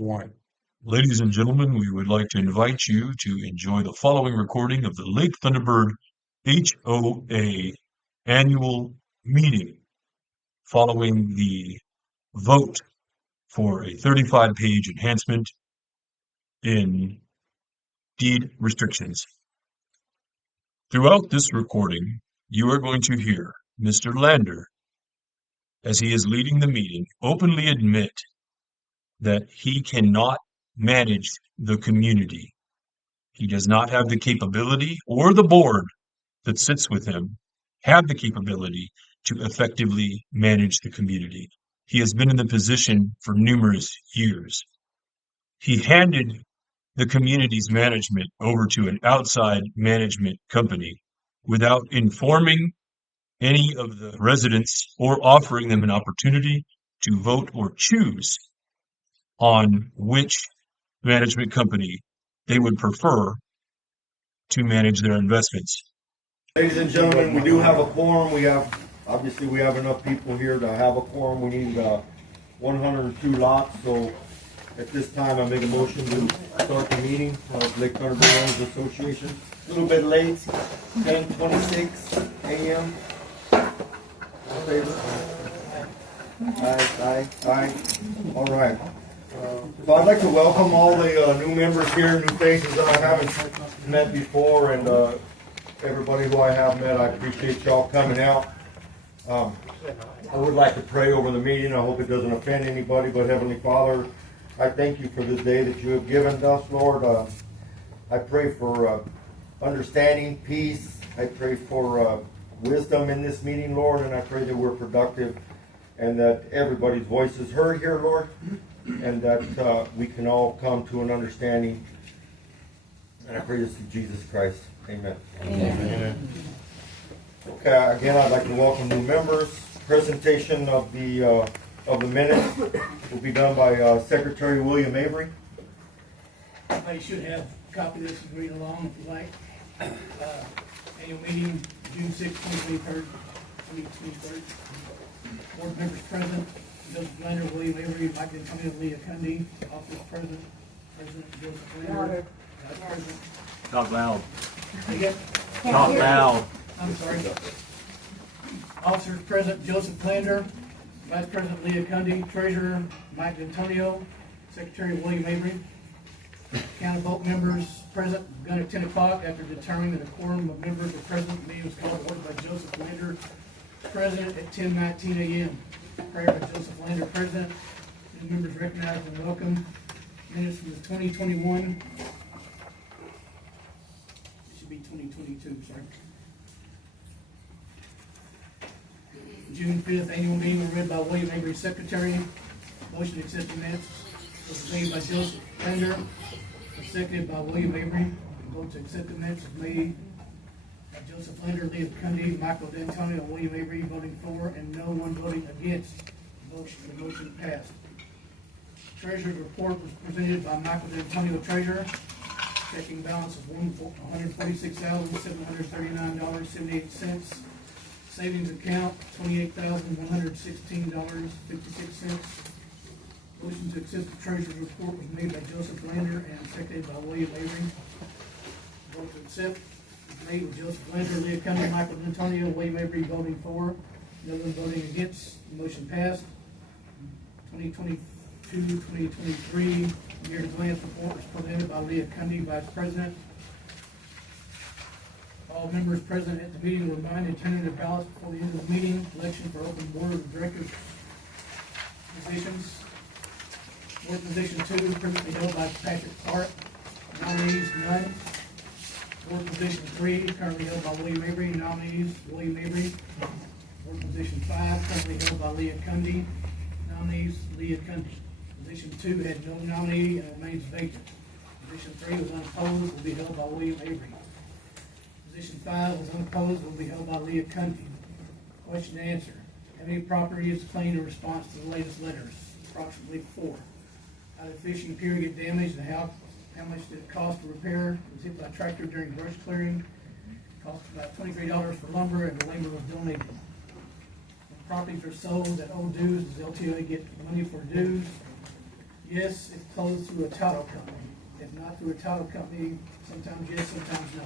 One. Ladies and gentlemen, we would like to invite you to enjoy the following recording of the Lake Thunderbird HOA annual meeting following the vote for a 35-page enhancement in deed restrictions. Throughout this recording, you are going to hear Mr. Lander, as he is leading the meeting, openly admit that he cannot manage the community. He does not have the capability, or the board that sits with him have the capability to effectively manage the community. He has been in the position for numerous years. He handed the community's management over to an outside management company without informing any of the residents or offering them an opportunity to vote or choose on which management company they would prefer to manage their investments. Ladies and gentlemen, we do have a quorum. Obviously we have enough people here to have a quorum. We need 102 lots. So at this time, I make a motion to start the meeting of Lake Thunderbird Owners Association. A little bit late, 10:26 a.m. All in favor? Aye. All right. So I'd like to welcome all the new members here, new faces that I haven't met before, and everybody who I have met. I appreciate y'all coming out. I would like to pray over the meeting. I hope it doesn't offend anybody, but Heavenly Father, I thank you for this day that you have given us, Lord. I pray for understanding, peace. I pray for wisdom in this meeting, Lord, and I pray that we're productive and that everybody's voice is heard here, Lord, and that we can all come to an understanding. And I pray this in Jesus Christ. Amen. Amen. Okay, again, I'd like to welcome new members. Presentation of the minutes will be done by Secretary William Avery. Everybody should have a copy of this and read along if you like. Annual meeting, June 6, 2023. Board members present: Joseph Lander, William Avery, Mike D'Antonio, Leah Cundy. Office present: President Joseph Lander. Vice President. Talk loud. Again? Talk loud. I'm sorry. Officers present: Joseph Lander, Vice President Leah Cundy, Treasurer Mike D'Antonio, Secretary William Avery. Count of vote members present begun at 10 o'clock. After determining that a quorum of members are present, the meeting was called to order by Joseph Lander, President, at 10:19 a.m. Prayer by Joseph Lander, President. New members recognized and welcome. Minutes from the 2021. It should be 2022, sorry. June 5th annual meeting was read by William Avery, Secretary. Motion to accept the minutes was made by Joseph Lander, seconded by William Avery. Vote to accept the minutes was made by Joseph Lander, Leah Cundy, Michael D'Antonio, and William Avery voting for, and no one voting against. The motion passed. Treasurer's report was presented by Michael D'Antonio, Treasurer. Checking balance of $146,739.78. Savings account $28,116.56. Motion to accept the treasurer's report was made by Joseph Lander and seconded by William Avery. Vote to accept was made with Joseph Lander, Leah Cundy, Michael D'Antonio, William Avery voting for, no one voting against. The motion passed. 2022-2023 year glance report was presented by Leah Cundy, Vice President. All members present at the meeting were reminded to turn their ballots before the end of the meeting. Election for open board of directors positions. Board position 2 previously held by Patrick Clark. Nominees none. Board position 3 currently held by William Avery. Nominees William Avery. Board position 5 currently held by Leah Cundy. Nominees Leah Cundy. Position 2 had no nominee and remains vacant. Position 3 was unopposed, will be held by William Avery. Position 5 was unopposed, will be held by Leah Cundy. Question and answer: how many properties claimed in response to the latest letters? Approximately 4. How did the fishing pier get damaged, and how much did it cost to repair? It was hit by a tractor during brush clearing. Cost about $23 for lumber, and the labor was donated. When properties are sold that owe dues, does LTOA get money for dues? yes, if closed through a title company. If not through a title company, sometimes yes, sometimes no.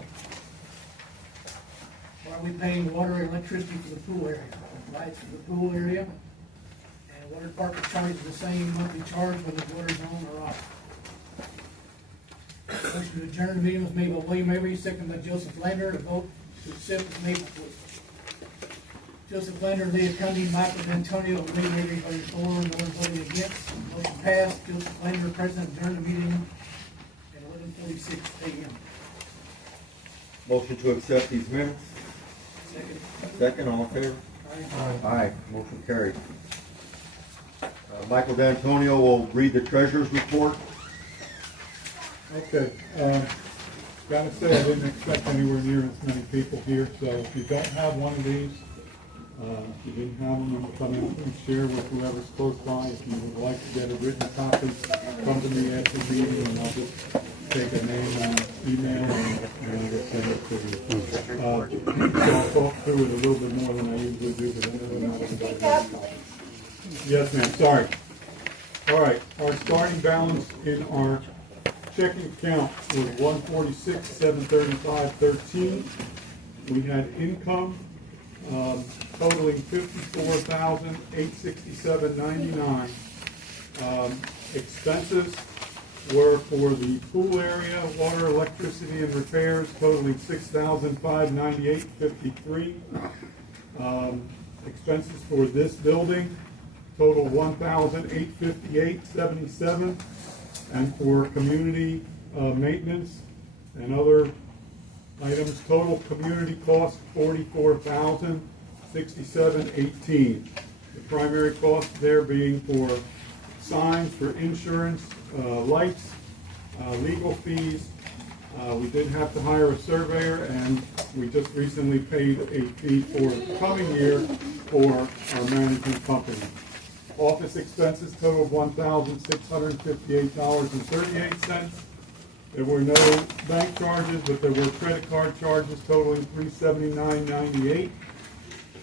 Are we paying water and electricity for the pool area? Lights for the pool area? And water department charges the same monthly charge whether the water's on or off. Motion to adjourn the meeting was made by William Avery, second by Joseph Lander. A vote to accept was made by Joseph Lander, Leah Cundy, Michael D'Antonio, and William Avery voting for, no one voting against. Motion passed. Joseph Lander, president, adjourned the meeting at 11:46 a.m. Motion to accept these minutes. Second. Second, all in favor? Aye. Aye, motion carried. Michael D'Antonio will read the treasurer's report. Okay, gotta say, I didn't expect anywhere near as many people here, so if you don't have one of these, if you didn't have them, come in and share with whoever's close by. If you would like to get a written copy, come to me after the meeting, and I'll just take a name and email, and I'll just send it to you. So I'll talk through it a little bit more than I usually do, but other than that, everybody has a copy. Yes, ma'am, sorry. All right, our starting balance in our checking account was $146,735.13. We had income totaling $54,867.99. Expenses were for the pool area, water, electricity, and repairs totaling $6,598.53. Expenses for this building total $1,858.77. And for community maintenance and other items, total community cost $44,067.18. The primary cost there being for signs, for insurance, lights, legal fees. We did have to hire a surveyor, and we just recently paid a fee for the coming year for our management company. Office expenses totaled $1,658.38. There were no bank charges, but there were credit card charges totaling $379.98.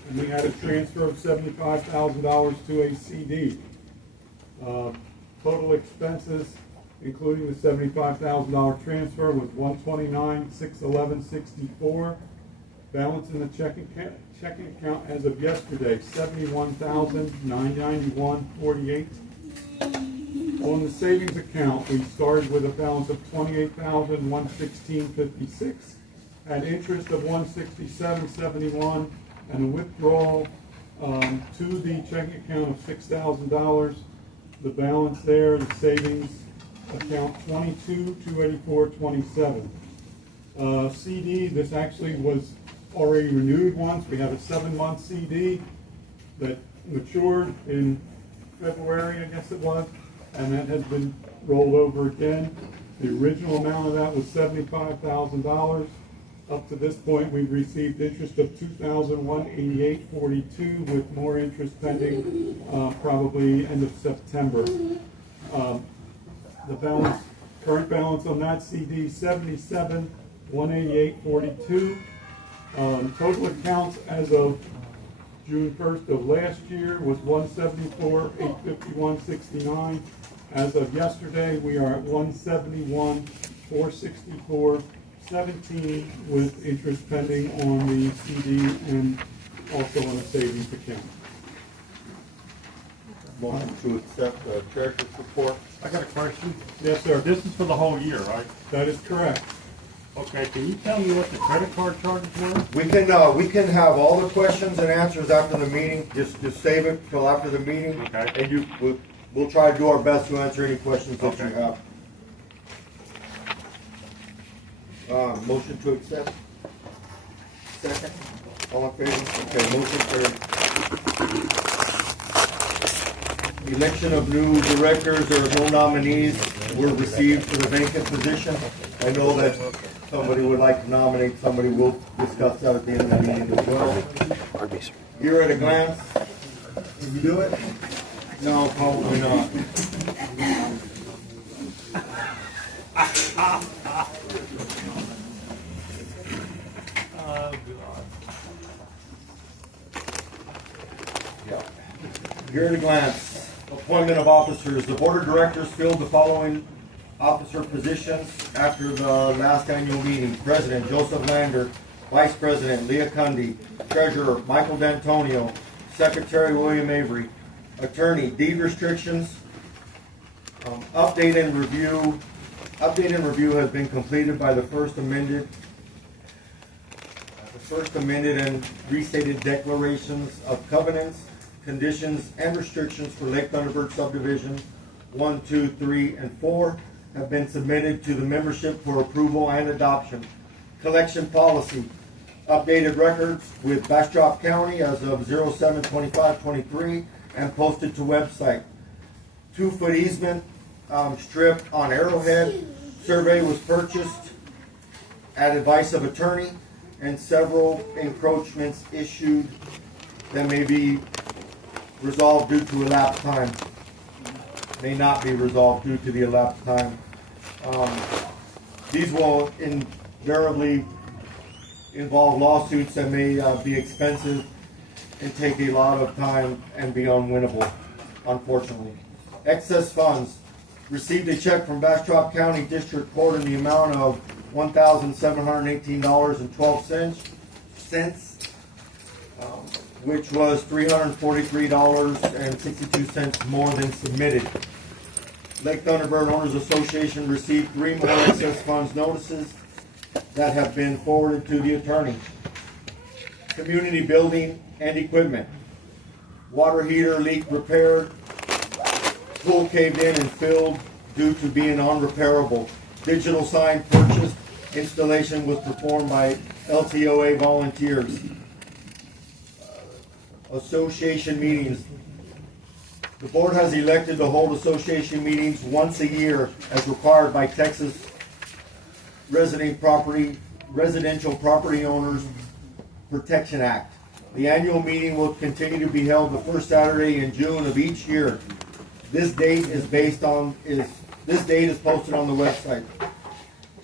And we had a transfer of $75,000 to a CD. Total expenses, including the $75,000 transfer, was $129,611.64. Balance in the checking account as of yesterday, $71,991.48. On the savings account, we started with a balance of $28,116.56, had interest of $167.71, and a withdrawal to the checking account of $6,000. The balance there, the savings account $22,284.27. CD, this actually was already renewed once. We have a 7-month CD that matured in February, I guess it was, and that has been rolled over again. The original amount of that was $75,000. Up to this point, we've received interest of $2,188.42, with more interest pending probably end of September. The balance, current balance on that CD, $77,188.42. Total accounts as of June 1st of last year was $174,851.69. As of yesterday, we are at $171,464.17 with interest pending on the CD and also on a savings account. Motion to accept the treasurer's report. I got a question. Yes, sir. This is for the whole year, right? That is correct. Okay, can you tell me what the credit card charges were? We can have all the questions and answers after the meeting. Just save it till after the meeting. Okay. And we'll try to do our best to answer any questions that you Okay. have. Motion to accept. Second. All in favor? Okay, motion carried. Election of new directors. There are no nominees were received for the vacant position. I know that somebody would like to nominate somebody. We'll discuss that at the end of the meeting as well. Here at a glance. Can you do it? No, probably not. Yeah. Here at a glance. Appointment of officers. The Board of Directors filled the following officer positions after the last annual meeting. President Joseph Lander, Vice President Leah Cundy, Treasurer Michael D'Antonio, Secretary William Avery, Attorney deed restrictions. Update and review has been completed by the first amended and restated declarations of covenants, conditions, and restrictions for Lake Thunderbird subdivision 1, 2, 3, and 4 have been submitted to the membership for approval and adoption. Collection policy, updated records with Bastrop County as of 07/25/23 and posted to website. 2-foot easement strip on Arrowhead. Survey was purchased at advice of attorney, and several encroachments issued that may be resolved due to elapsed time. May not be resolved due to the elapsed time. These will invariably involve lawsuits that may be expensive and take a lot of time and be unwinnable, unfortunately. Excess funds. Received a check from Bastrop County District Court in the amount of $1,718.12, which was $343.62 more than submitted. Lake Thunderbird Owners Association received 3 more excess funds notices that have been forwarded to the attorney. Community building and equipment. Water heater leak repaired. Pool caved in and filled due to being unrepairable. Digital sign purchased. Installation was performed by LTOA volunteers. Association meetings. The board has elected to hold association meetings once a year as required by Texas Residential Property Owners Protection Act. The annual meeting will continue to be held the first Saturday in June of each year. This date is posted on the website.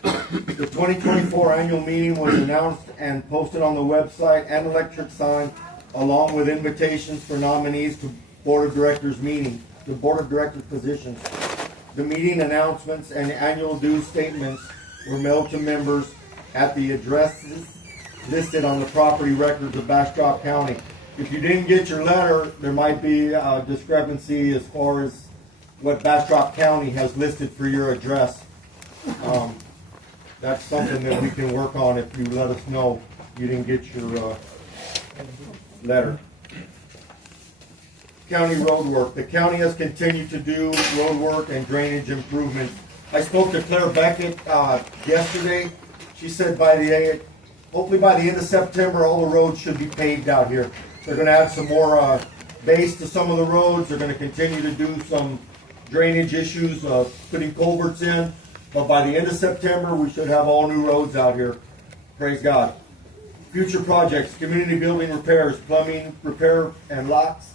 The 2024 annual meeting was announced and posted on the website and electric sign, along with invitations for nominees to Board of Directors positions. The meeting announcements and annual due statements were mailed to members at the addresses listed on the property records of Bastrop County. If you didn't get your letter, there might be a discrepancy as far as what Bastrop County has listed for your address. That's something that we can work on if you let us know you didn't get your letter. County road work. The county has continued to do road work and drainage improvements. I spoke to Claire Beckett yesterday. She said hopefully by the end of September, all the roads should be paved out here. They're going to add some more base to some of the roads. They're going to continue to do some drainage issues, putting culverts in. But by the end of September, we should have all new roads out here. Praise God. Future projects: community building repairs, plumbing repairs and locks,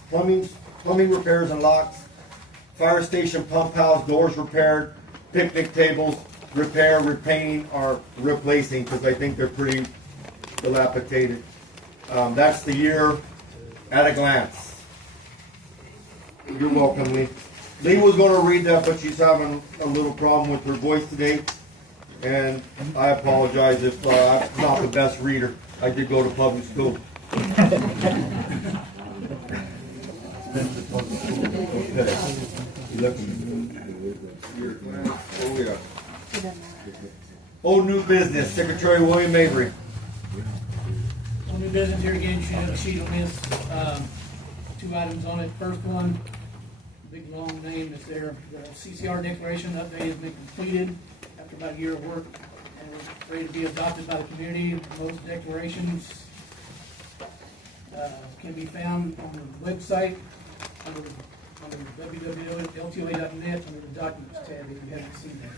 fire station pump house doors repaired, picnic tables repair, repainting, or replacing, because I think they're pretty dilapidated. That's the year at a glance. You're welcome, Lee. Lee was going to read that, but she's having a little problem with her voice today, and I apologize if I'm not the best reader. I did go to public school. Old new business, Secretary William Avery. On new business here again, you should have a sheet on this. 2 items on it. First one, big long name is there. The CCR declaration update has been completed after about a year of work and is ready to be adopted by the community. Most declarations can be found on the website under www.ltoa.net under the documents tab if you haven't seen that.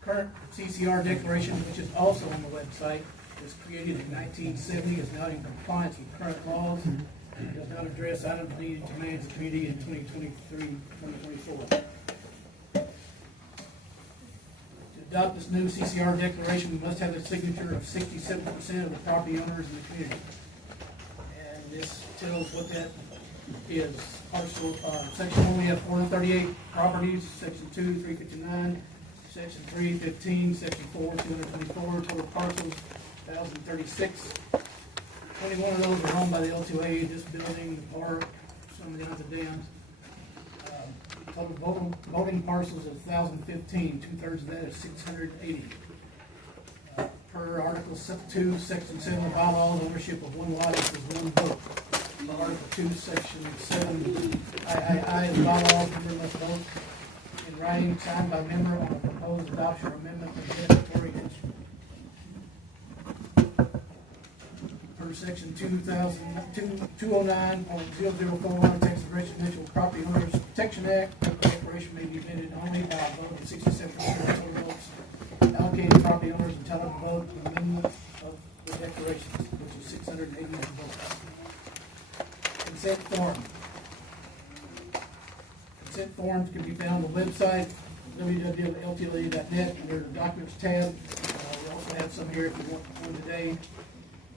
Current CCR declaration, which is also on the website, was created in 1970, is not in compliance with current laws. It does not address items needed to manage the community in 2023-2024. To adopt this new CCR declaration, we must have the signature of 67% of the property owners in the community. And this tells what that is parcel, section one, we have 438 properties, section two, 359, section three, 15, section four, 224, total parcels, 1,036. 21 of those are owned by the L2A, this building, the park, some of the other dams. Total voting parcels is 1,015, 2/3 of that is 680. Per Article 2, Section 7 of bylaws, ownership of one lot is one vote. Per Article 2, Section 7, I of bylaws, member must vote in writing, signed by member on a proposed adoption or amendment of statutory instrument. Per Section 209.0041 Texas Residential Property Owners Protection Act, the declaration may be amended only by a vote of 67% of total votes allocated property owners entitled to vote in amendment of the declarations, which is 681 votes. Consent form. Consent forms can be found on the website, www.ltla.net, under the Documents tab. We also have some here if you want one today.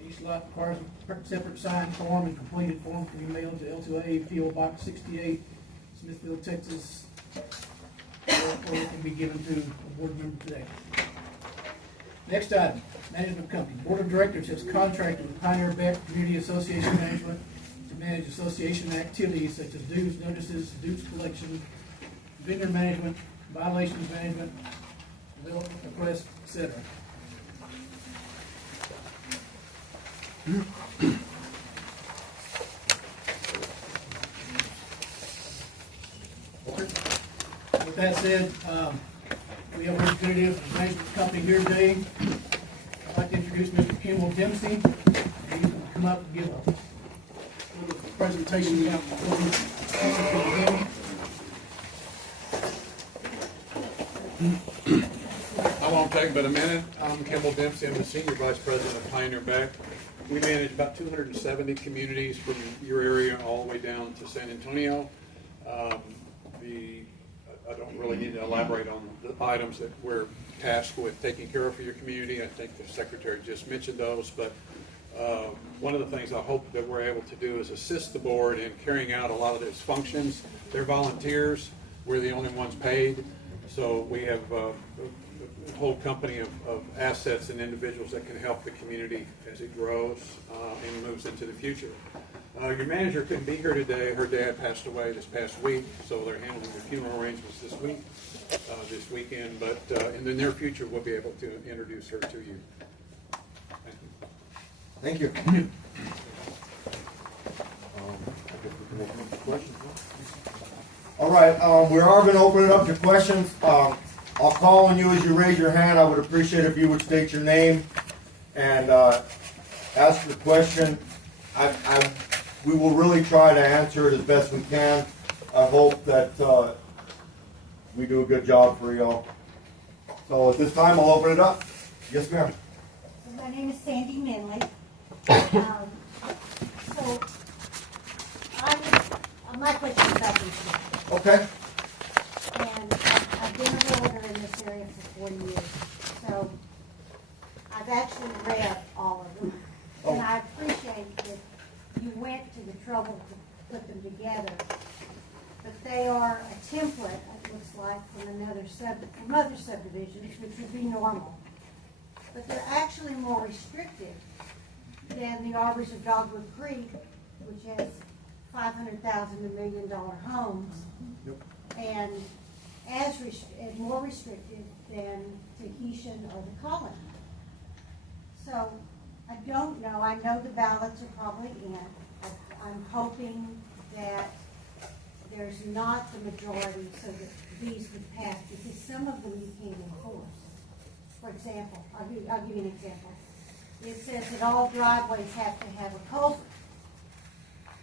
Each lot requires a separate signed form, and completed form can be mailed to L2A, P.O. Box 68, Smithville, Texas, or it can be given to a board member today. Next item, management company. Board of Directors has contracted with Pioneer Beck Community Association Management to manage association activities such as dues notices, dues collection, vendor management, violations management, development requests, etc. With that said, we have a representative of the management company here today. I'd like to introduce Mr. Kimball Dempsey. He's going to come up and give a little presentation about the I won't take but a minute. I'm Kimball Dempsey. I'm the Senior Vice President of Pioneer Beck. We manage about 270 communities from your area all the way down to San Antonio. I don't really need to elaborate on the items that we're tasked with taking care of for your community. I think the Secretary just mentioned those, but one of the things I hope that we're able to do is assist the board in carrying out a lot of its functions. They're volunteers. We're the only ones paid. So we have a whole company of assets and individuals that can help the community as it grows and moves into the future. Your manager couldn't be here today. Her dad passed away this past week, so they're handling the funeral arrangements this weekend. But in the near future, we'll be able to introduce her to you. Thank you. Thank you. All right, we are going to open it up to questions. I'll call on you as you raise your hand. I would appreciate if you would state your name and ask the question. We will really try to answer it as best we can. I hope that we do a good job for y'all. So at this time, I'll open it up. Yes, ma'am. My name is Sandy Minley. My question is about these people. Okay. And I've been a realtor in this area for 40 years. So I've actually read all of them. And I appreciate that you went to the trouble to put them together. But they are a template, it looks like, from other subdivisions, which would be normal. But they're actually more restrictive than the Arbors of Dogwood Creek, which has 500,000 to $1 million homes, Yep. and more restrictive than Tahitian or the Colony. So I don't know. I know the ballots are probably in. I'm hoping that there's not the majority so that these would pass, because some of them you can't enforce. For example, I'll give you an example. It says that all driveways have to have a culvert.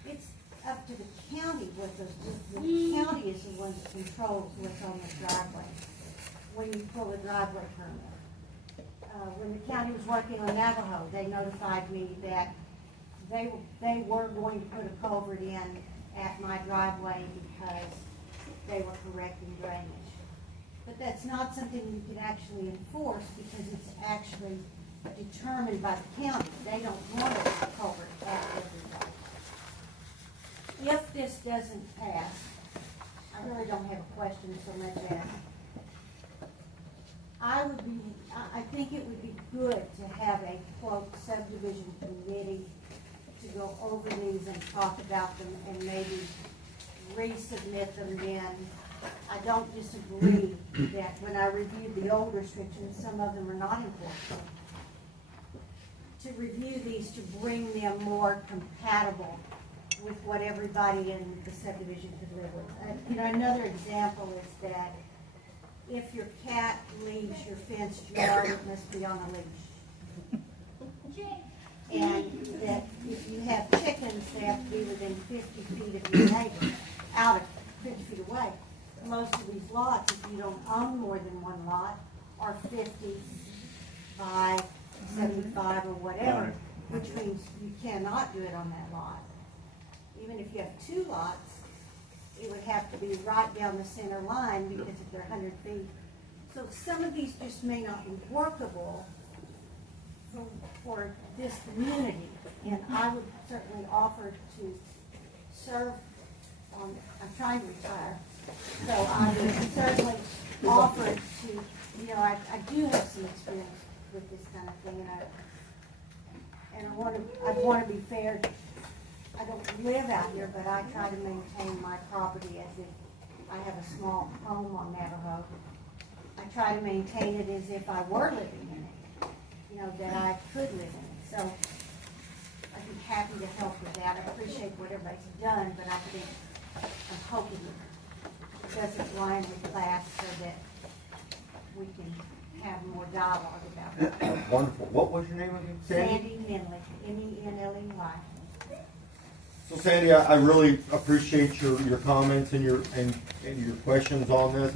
It's up to the county what those do. The county is the one that controls what's on the driveway when you pull a driveway permit. When the county was working on Navajo, they notified me that they were going to put a culvert in at my driveway because they were correcting drainage. But that's not something you can actually enforce because it's actually determined by the county. They don't want a culvert at every if this doesn't pass, I really don't have a question so much as I think it would be good to have a quote subdivision committee to go over these and talk about them and maybe resubmit them then. I don't disagree that when I reviewed the old restrictions, some of them are not enforceable. To review these to bring them more compatible with what everybody in the subdivision could live with. Another example is that if your cat leaves your fenced yard, it must be on a leash. And that if you have chickens, they have to be within 50 feet of your neighbor, out of 50 feet away. Most of these lots, if you don't own more than one lot, are 55, 75 or whatever, which means you cannot do it on that lot. Even if you have two lots, it would have to be right down the center line because if they're 100 feet. So some of these just may not be workable for this community. And I would certainly offer to serve on, I'm trying to retire, so I would certainly offer to, I do have some experience with this kind of thing, and I want to be fair. I don't live out here, but I try to maintain my property as if I have a small home on Navajo. I try to maintain it as if I were living in it, that I could live in it. So I'd be happy to help with that. I appreciate what everybody's done, but I think I'm hoping it doesn't blindly class so that we can have more dialogue about it. Wonderful. What was your name again? Sandy Menley, M-E-N-L-E-Y. So Sandy, I really appreciate your comments and your questions on this.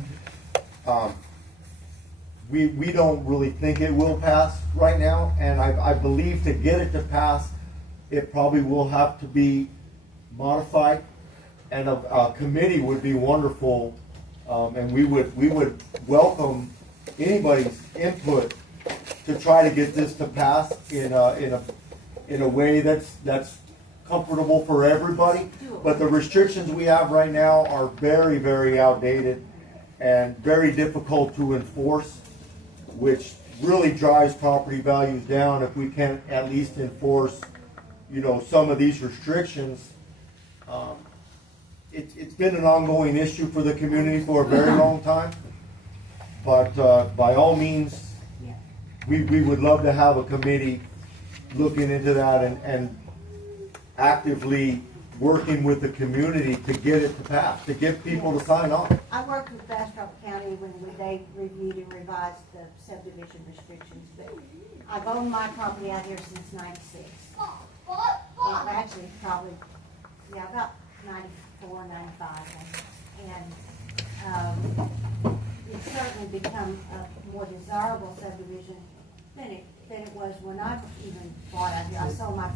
We don't really think it will pass right now, and I believe to get it to pass, it probably will have to be modified, and a committee would be wonderful, and we would welcome anybody's input to try to get this to pass in a way that's comfortable for everybody. But the restrictions we have right now are very, very outdated and very difficult to enforce, which really drives property values down if we can't at least enforce, some of these restrictions. It's been an ongoing issue for the community for a very long time, but by all means, we would love to have a committee looking into that and actively working with the community to get it to pass, to get people to sign on. I worked with Bastrop County when they reviewed and revised the subdivision restrictions, but I've owned my property out here since '96. Well, actually, probably, about 94, 95. And it's certainly become a more desirable subdivision than it was when I even bought out here. I sold my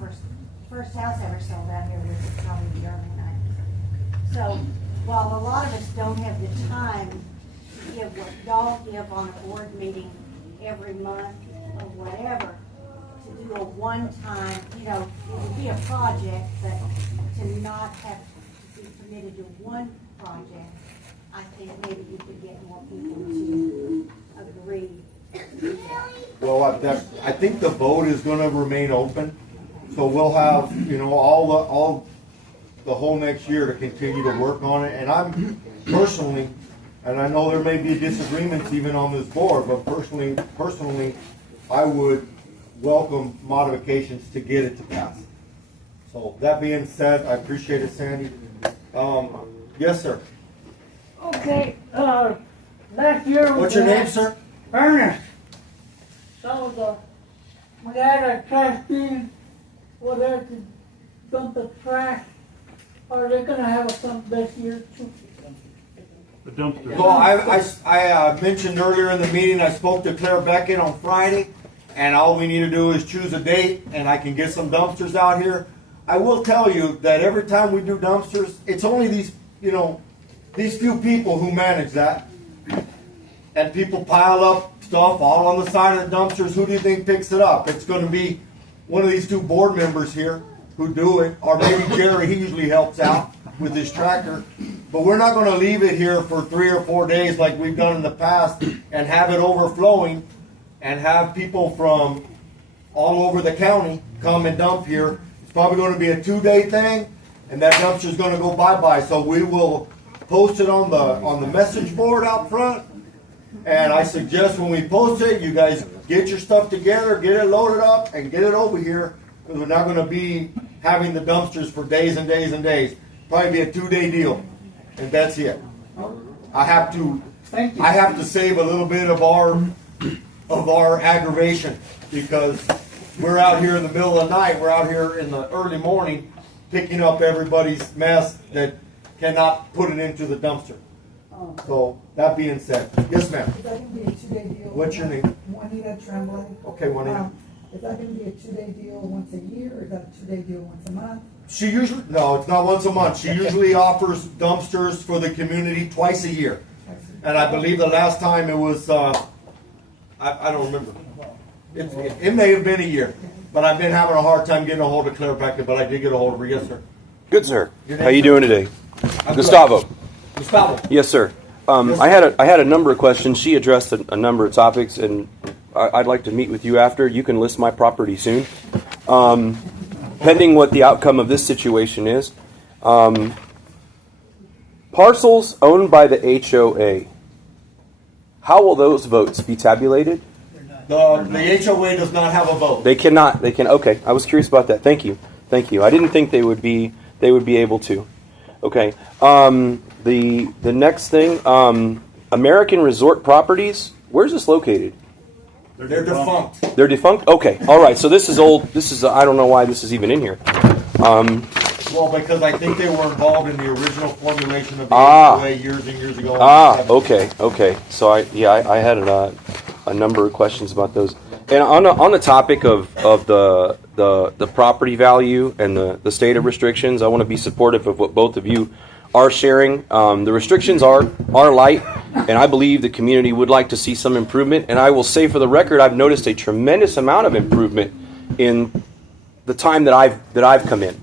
first house I ever sold out here was probably the early 90s. So while a lot of us don't have the time to give what y'all give on a board meeting every month or whatever, to do a one-time, it would be a project, but to not have to be committed to one project, I think maybe you could get more people to agree. Well, I think the vote is going to remain open, so we'll have all the whole next year to continue to work on it. And I'm personally, and I know there may be disagreements even on this board, but personally, I would welcome modifications to get it to pass. So that being said, I appreciate it, Sandy. Yes, sir. Okay, last year. What's your name, sir? Ernest. So we had a trash bin, over there to dump the trash. Are they gonna have something this year too? The dumpster. Well, I mentioned earlier in the meeting, I spoke to Claire Beckett on Friday, and all we need to do is choose a date, and I can get some dumpsters out here. I will tell you that every time we do dumpsters, it's only these few people who manage that. And people pile up stuff all on the side of the dumpsters. Who do you think picks it up? It's going to be one of these two board members here. who do it, or maybe Jerry, he usually helps out with his tractor. But we're not gonna leave it here for 3 or 4 days like we've done in the past and have it overflowing and have people from all over the county come and dump here. It's probably gonna be a 2-day thing, and that dumpster's gonna go bye-bye. So we will post it on the message board out front. And I suggest when we post it, you guys get your stuff together, get it loaded up, and get it over here, because we're not gonna be having the dumpsters for days and days and days. Probably be a 2-day deal, and that's it. I have to save a little bit of our aggravation, because we're out here in the middle of the night, we're out here in the early morning picking up everybody's mess that cannot put it into the dumpster. So, that being said, yes ma'am. Is that gonna be a 2-day deal? What's your name? Juanita Tremblay. Okay, Juanita. Is that gonna be a 2-day deal once a year, or is that a 2-day deal once a month? No, it's not once a month. She usually offers dumpsters for the community twice a year. And I believe the last time it was, I don't remember. It may have been a year, but I've been having a hard time getting a hold of Claire Packard, but I did get a hold of her. Yes, sir. Good, sir. Your name, How you sir? doing today? I'm Gustavo. good. Gustavo. Yes, sir. Yes, I had a number of questions. She addressed a number of topics, and I'd like to meet with you after. You can list my property soon. Pending what the outcome of this situation is. Parcels owned by the HOA. How will those votes be tabulated? The HOA does not have a vote. They cannot. Okay. I was curious about that. Thank you. I didn't think they would be able to. Okay. The next thing, American Resort Properties. Where's this located? They're defunct. They're defunct? Okay. All right. So this is old. I don't know why this is even in here. Well, because I think they were involved in the original formulation of the HOA years and years ago. Okay. So I had a number of questions about those. And on the topic of the property value and the state of restrictions, I want to be supportive of what both of you are sharing. The restrictions are light, and I believe the community would like to see some improvement. And I will say for the record, I've noticed a tremendous amount of improvement in the time that I've come in.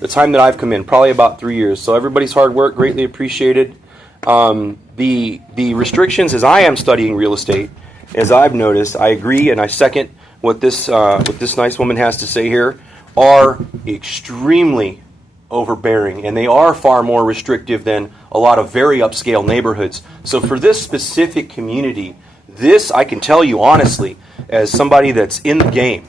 The time that I've come in, probably about 3 years. So everybody's hard work, greatly appreciated. The restrictions, as I am studying real estate, as I've noticed, I agree and I second what this nice woman has to say here, are extremely overbearing, and they are far more restrictive than a lot of very upscale neighborhoods. So for this specific community, this, I can tell you honestly, as somebody that's in the game,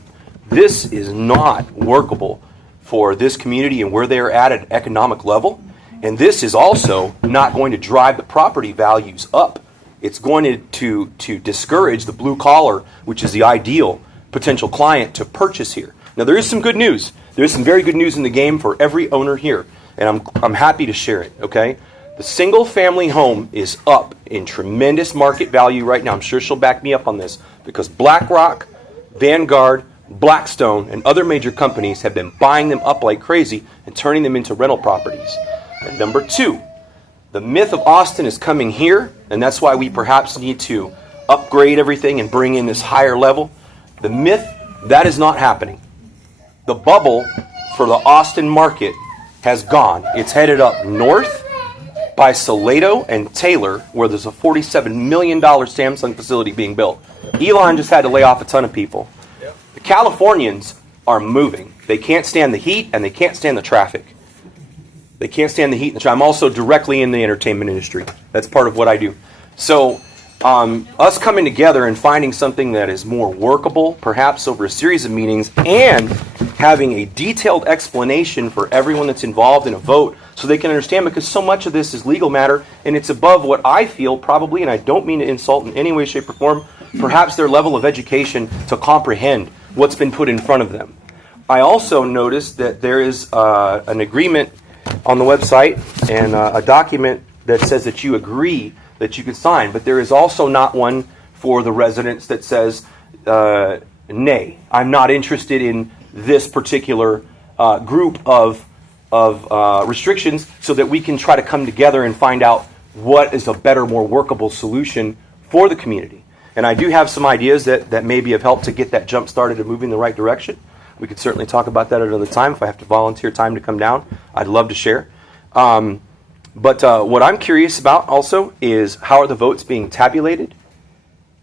this is not workable for this community and where they're at an economic level. And this is also not going to drive the property values up. It's going to discourage the blue collar, which is the ideal potential client to purchase here. Now, there is some good news. There is some very good news in the game for every owner here, and I'm happy to share it, okay? The single-family home is up in tremendous market value right now. I'm sure she'll back me up on this, because BlackRock, Vanguard, Blackstone, and other major companies have been buying them up like crazy and turning them into rental properties. And number two, the myth of Austin is coming here, and that's why we perhaps need to upgrade everything and bring in this higher level. The myth, that is not happening. The bubble for the Austin market has gone. It's headed up north by Salado and Taylor, where there's a $47 million Samsung facility being built. Elon just had to lay off a ton of people. The Californians are moving. They can't stand the heat, and they can't stand the traffic. They can't stand the heat and the traffic. I'm also directly in the entertainment industry. That's part of what I do. So us coming together and finding something that is more workable, perhaps over a series of meetings, and having a detailed explanation for everyone that's involved in a vote so they can understand, because so much of this is legal matter, and it's above what I feel probably, and I don't mean to insult in any way, shape, or form, perhaps their level of education to comprehend what's been put in front of them. I also noticed that there is an agreement on the website and a document that says that you agree that you can sign, but there is also not one for the residents that says, nay, I'm not interested in this particular group of restrictions, so that we can try to come together and find out what is a better, more workable solution for the community. And I do have some ideas that maybe have helped to get that jump started and moving in the right direction. We could certainly talk about that at another time. If I have to volunteer time to come down, I'd love to share. But what I'm curious about also is how are the votes being tabulated?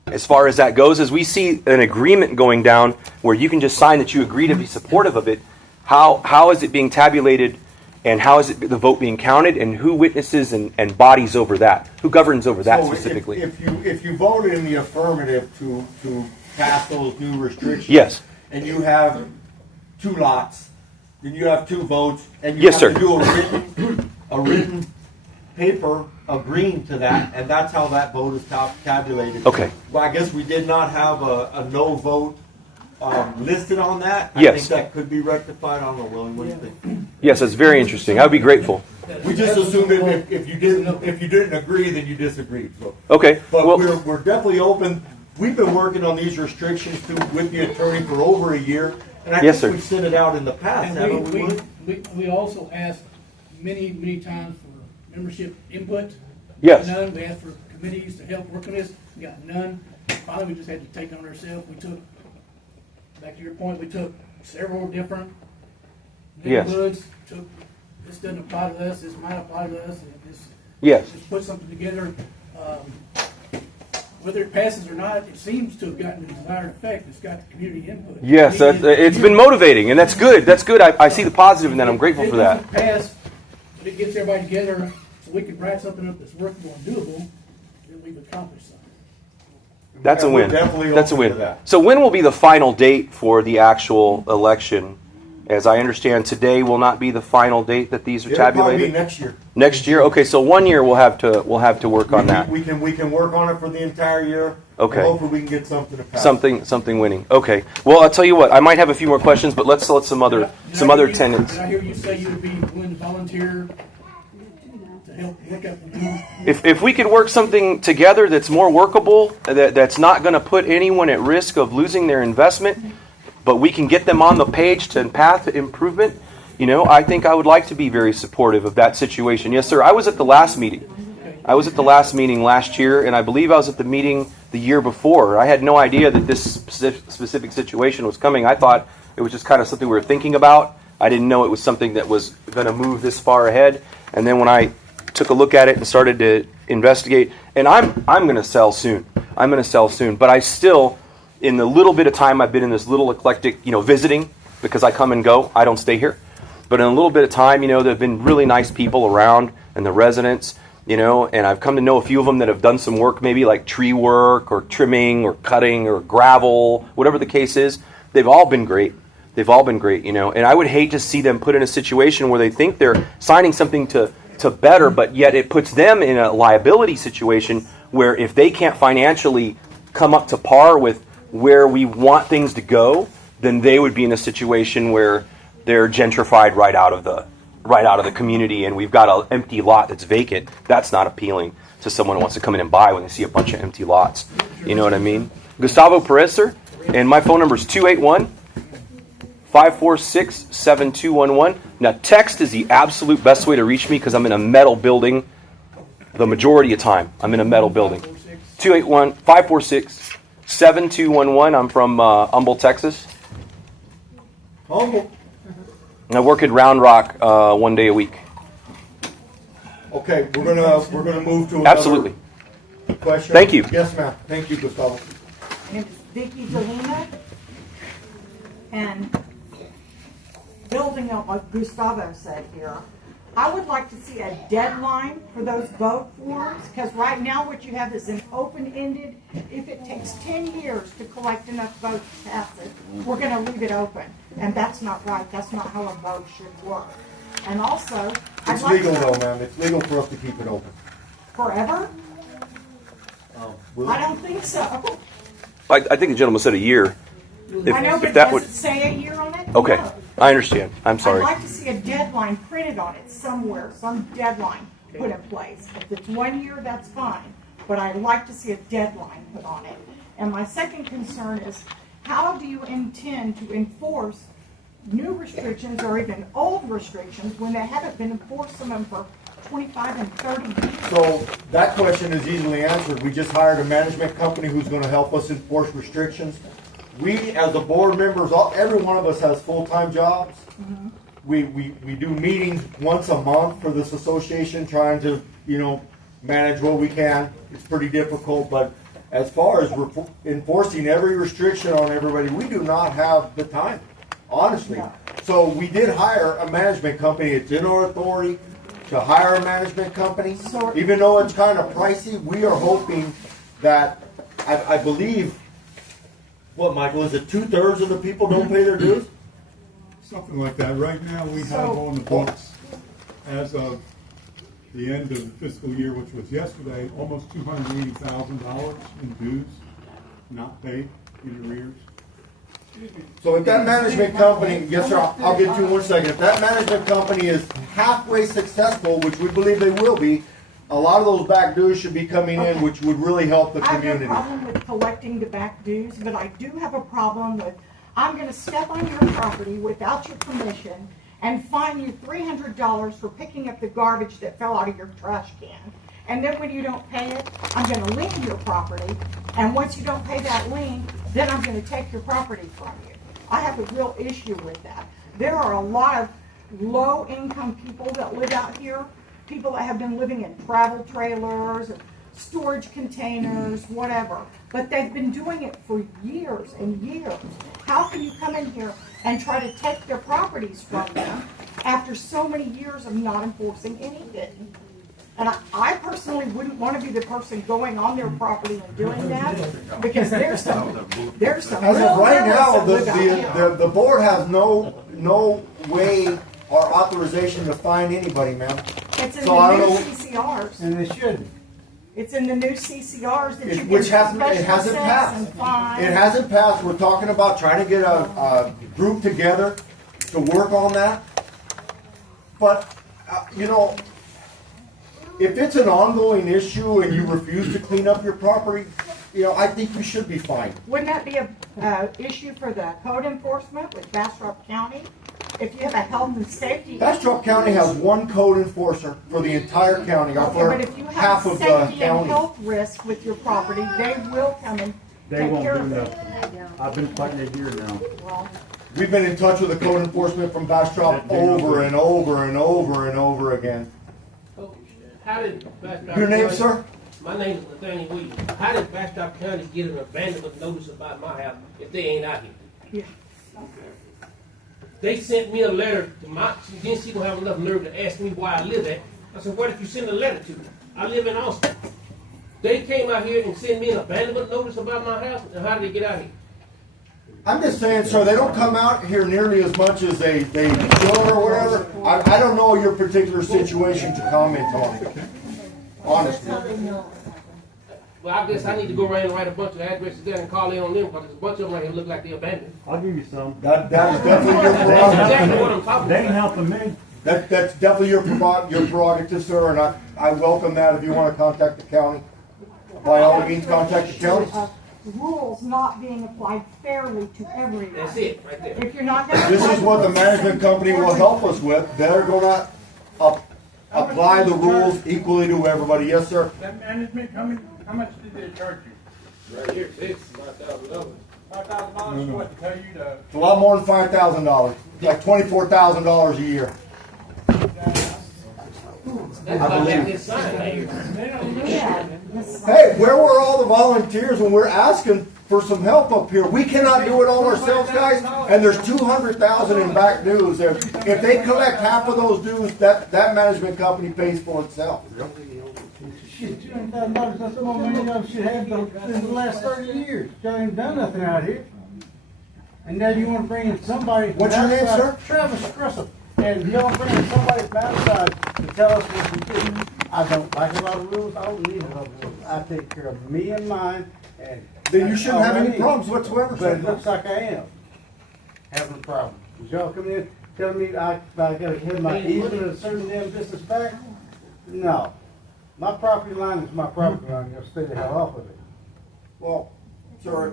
As far as that goes, as we see an agreement going down where you can just sign that you agree to be supportive of it, how is it being tabulated, and how is the vote being counted, and who witnesses and bodies over that? Who governs over that So specifically? If you voted in the affirmative to pass those new restrictions. Yes. And you have 2 lots, then you have 2 votes, and you Yes, have sir. to do a written paper agreeing to that, and that's how that vote is tabulated. Okay. Well, I guess we did not have a no vote listed on that. I Yes. think that could be rectified. I don't know, Willie, what do you think? Yes, that's very interesting. I'd be grateful. We just assumed that if you didn't agree, then you disagreed. So. Okay. But Well, we're definitely open. We've been working on these restrictions with the attorney for over a year, and I Yes, think sir. we've sent it out in the past, haven't we? Willie? We also asked many times for membership input. Yes. None. We asked for committees to help work on this. We got none. Finally, we just had to take it on ourselves. We took, back to your point, we took several different Yes. neighborhoods. Took, this doesn't apply to us. This might apply to us. And yes. just put something together. Whether it passes or not, it seems to have gotten the desired effect. It's got community input. Yes, it's been motivating, and that's good. That's good. I see the positive in that. I'm grateful for that. If it doesn't pass, but it gets everybody together so we can write something up that's workable and doable, then we've accomplished something. That's a We're win. definitely That's a open to win. that. So when will be the final date for the actual election? As I understand, today will not be the final date that these are It'll probably be tabulated. next year. Next year. Okay, so 1 year we'll have to work on that. We can work on it for the entire year. Okay. And hopefully we can get something to pass. Something winning. Okay. Well, I'll tell you what. I might have a few more questions, but let's let some other tenants. Did I hear you say you would be willing to volunteer to help work out the new? If we could work something together that's more workable, that's not going to put anyone at risk of losing their investment, but we can get them on the page to path to improvement, I think I would like to be very supportive of that situation. Yes, sir. I was at the last meeting. I was at the last meeting last year, and I believe I was at the meeting the year before. I had no idea that this specific situation was coming. I thought it was just kind of something we were thinking about. I didn't know it was something that was going to move this far ahead. And then when I took a look at it and started to investigate, and I'm going to sell soon. I'm going to sell soon. But I still, in the little bit of time I've been in this little eclectic, visiting, because I come and go, I don't stay here. But in a little bit of time, there have been really nice people around, and the residents, and I've come to know a few of them that have done some work, maybe like tree work or trimming or cutting or gravel, whatever the case is. They've all been great. They've all been great, and I would hate to see them put in a situation where they think they're signing something to better, but yet it puts them in a liability situation where if they can't financially come up to par with where we want things to go, then they would be in a situation where they're gentrified right out of the community, and we've got an empty lot that's vacant. That's not appealing to someone who wants to come in and buy when they see a bunch of empty lots. You know what I mean? Gustavo Perez, sir, and my phone number is 281-546-7211. Now, text is the absolute best way to reach me because I'm in a metal building the majority of time. I'm in a metal building. 281-546-7211. I'm from Humble, Texas. Humble. I work at Round Rock 1 day a week. Okay, we're gonna move to another Absolutely. question. Thank you. Yes, ma'am. Thank you, Gustavo. My name is Vicki Delina, and building on what Gustavo said here, I would like to see a deadline for those vote forms, because right now what you have is an open-ended, if it takes 10 years to collect enough votes to pass it, we're going to leave it open. And that's not right. That's not how a vote should work. And also, I'd It's like legal to, though, ma'am. It's legal for us to keep it open. forever? Will I it? don't think so. I think the gentleman said a year. I know, but that does would it say a year on it? okay, No. I understand. I'm sorry. I'd like to see a deadline printed on it somewhere, some deadline put in place. If it's 1 year, that's fine, but I'd like to see a deadline put on it. And my second concern is, how do you intend to enforce new restrictions or even old restrictions when they haven't been enforced on them for 25 and 30 years? So that question is easily answered. We just hired a management company who's gonna help us enforce restrictions. we, as the board members, every one of us has full-time jobs. We do meetings once a month for this association, trying to, manage what we can. It's pretty difficult, but as far as enforcing every restriction on everybody, we do not have the time, honestly. So we did hire a management company. It's in our authority to hire a management company. Even though it's kind of pricey, we are hoping that, I believe, what, Michael, is it 2/3 of the people don't pay their dues? Something like that. Right now, we have on the books, as of the end of the fiscal year, which was yesterday, almost $280,000 in dues not paid in arrears. So if that management company, yes sir, I'll get to you in 1 second. If that management company is halfway successful, which we believe they will be, a lot of those back dues should be coming in, which would really help the community. I have no problem with collecting the back dues, but I do have a problem with, I'm gonna step on your property without your permission and fine you $300 for picking up the garbage that fell out of your trash can. And then when you don't pay it, I'm gonna lien your property, and once you don't pay that lien, then I'm gonna take your property from you. I have a real issue with that. There are a lot of low-income people that live out here, people that have been living in travel trailers, storage containers, whatever. But they've been doing it for years and years. How can you come in here and try to take their properties from them after so many years of not enforcing anything? And I personally wouldn't want to be the person going on their property and doing that, because there's some As of right now, the board has no way or authorization to fine anybody, ma'am. It's in So I the don't new know- CCRs. And they shouldn't. It's in the new CCRs that you get Which special hasn't passed. assess and fines. It hasn't passed. We're talking about trying to get a group together to work on that. But, if it's an ongoing issue and you refuse to clean up your property, I think you should be fined. Wouldn't that be a issue for the code enforcement with Bastrop County? If you have a health and safety. Bastrop County has one code enforcer for the entire county, or Okay, for but if you half have a of the safety and county. health risk with your property, they will come and They take won't care do of it. nothing. I've been fighting it here now. Well, We've been in touch with the code enforcement from Bastrop over and over and over and over again. How did Bastrop Your name, County- sir? My name is Nathaniel Williams. How did Bastrop County get an abandonment notice about my house if they ain't out here? yeah. They sent me a letter to then she gonna have enough nerve to ask me why I live there. I said, what if you send a letter to me? I live in Austin. They came out here and sent me an abandonment notice about my house, and how did they get out here? I'm just saying, sir, they don't come out here nearly as much as they should or whatever. I don't know your particular situation to comment on it, honestly. Well, I guess I need to go around and write a bunch of addresses down and call in on them, because there's a bunch of them right here look like they're abandoned. I'll give you some. That is definitely your That's prerogative. exactly what I'm talking They ain't about. helping me. That's definitely your prerogative, sir, and I welcome that. If you want to contact the county, by all means, contact the county. Rules not being applied fairly to everyone. That's it, right there. If you're not gonna. This is what the management company will help us with. They're gonna apply the rules equally to everybody. Yes, sir? That management coming, how much did they charge you? Right here, it says $5,000. $5,000 what, to tell you to, It's a lot more than $5,000. Like $24,000 a year. That's about like this sign right here. they don't Yeah. Hey, where were all the volunteers when we're asking for some help up here? We cannot do it all ourselves, guys, and there's 200,000 in back dues. If they collect half of those dues, that management company pays for itself. shit, $200,000, that's more money y'all should have in the last 30 years. Y'all ain't done nothing out here. And now you wanna bring in somebody. from What's your name, outside- sir? Travis Grissom. And y'all bring in somebody from outside to tell us what to do. I don't like a lot of rules, I don't need a lot of rules. I take care of me and mine, and. Then you shouldn't have any Already. problems whatsoever, But sir. it looks like I am having a problem. 'Cause y'all come in, telling me I gotta have my easement of a certain damn distance back? No. My property line is my property line, you'll stay the hell off of it. Well, sir,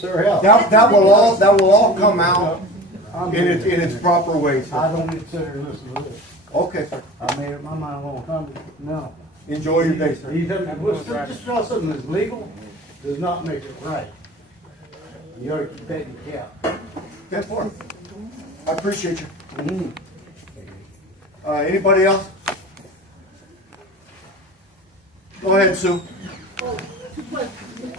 Sir, help. that will all come out in its proper way, sir. I don't need to sit here and listen to this. Okay, sir. I made up my mind a long time ago. No. Enjoy your day, sir. You tell me, just because something is legal does not make it right. You ought to keep that in account. Good for it. I appreciate you. Anybody else? Go ahead, Sue. Oh, 2 questions.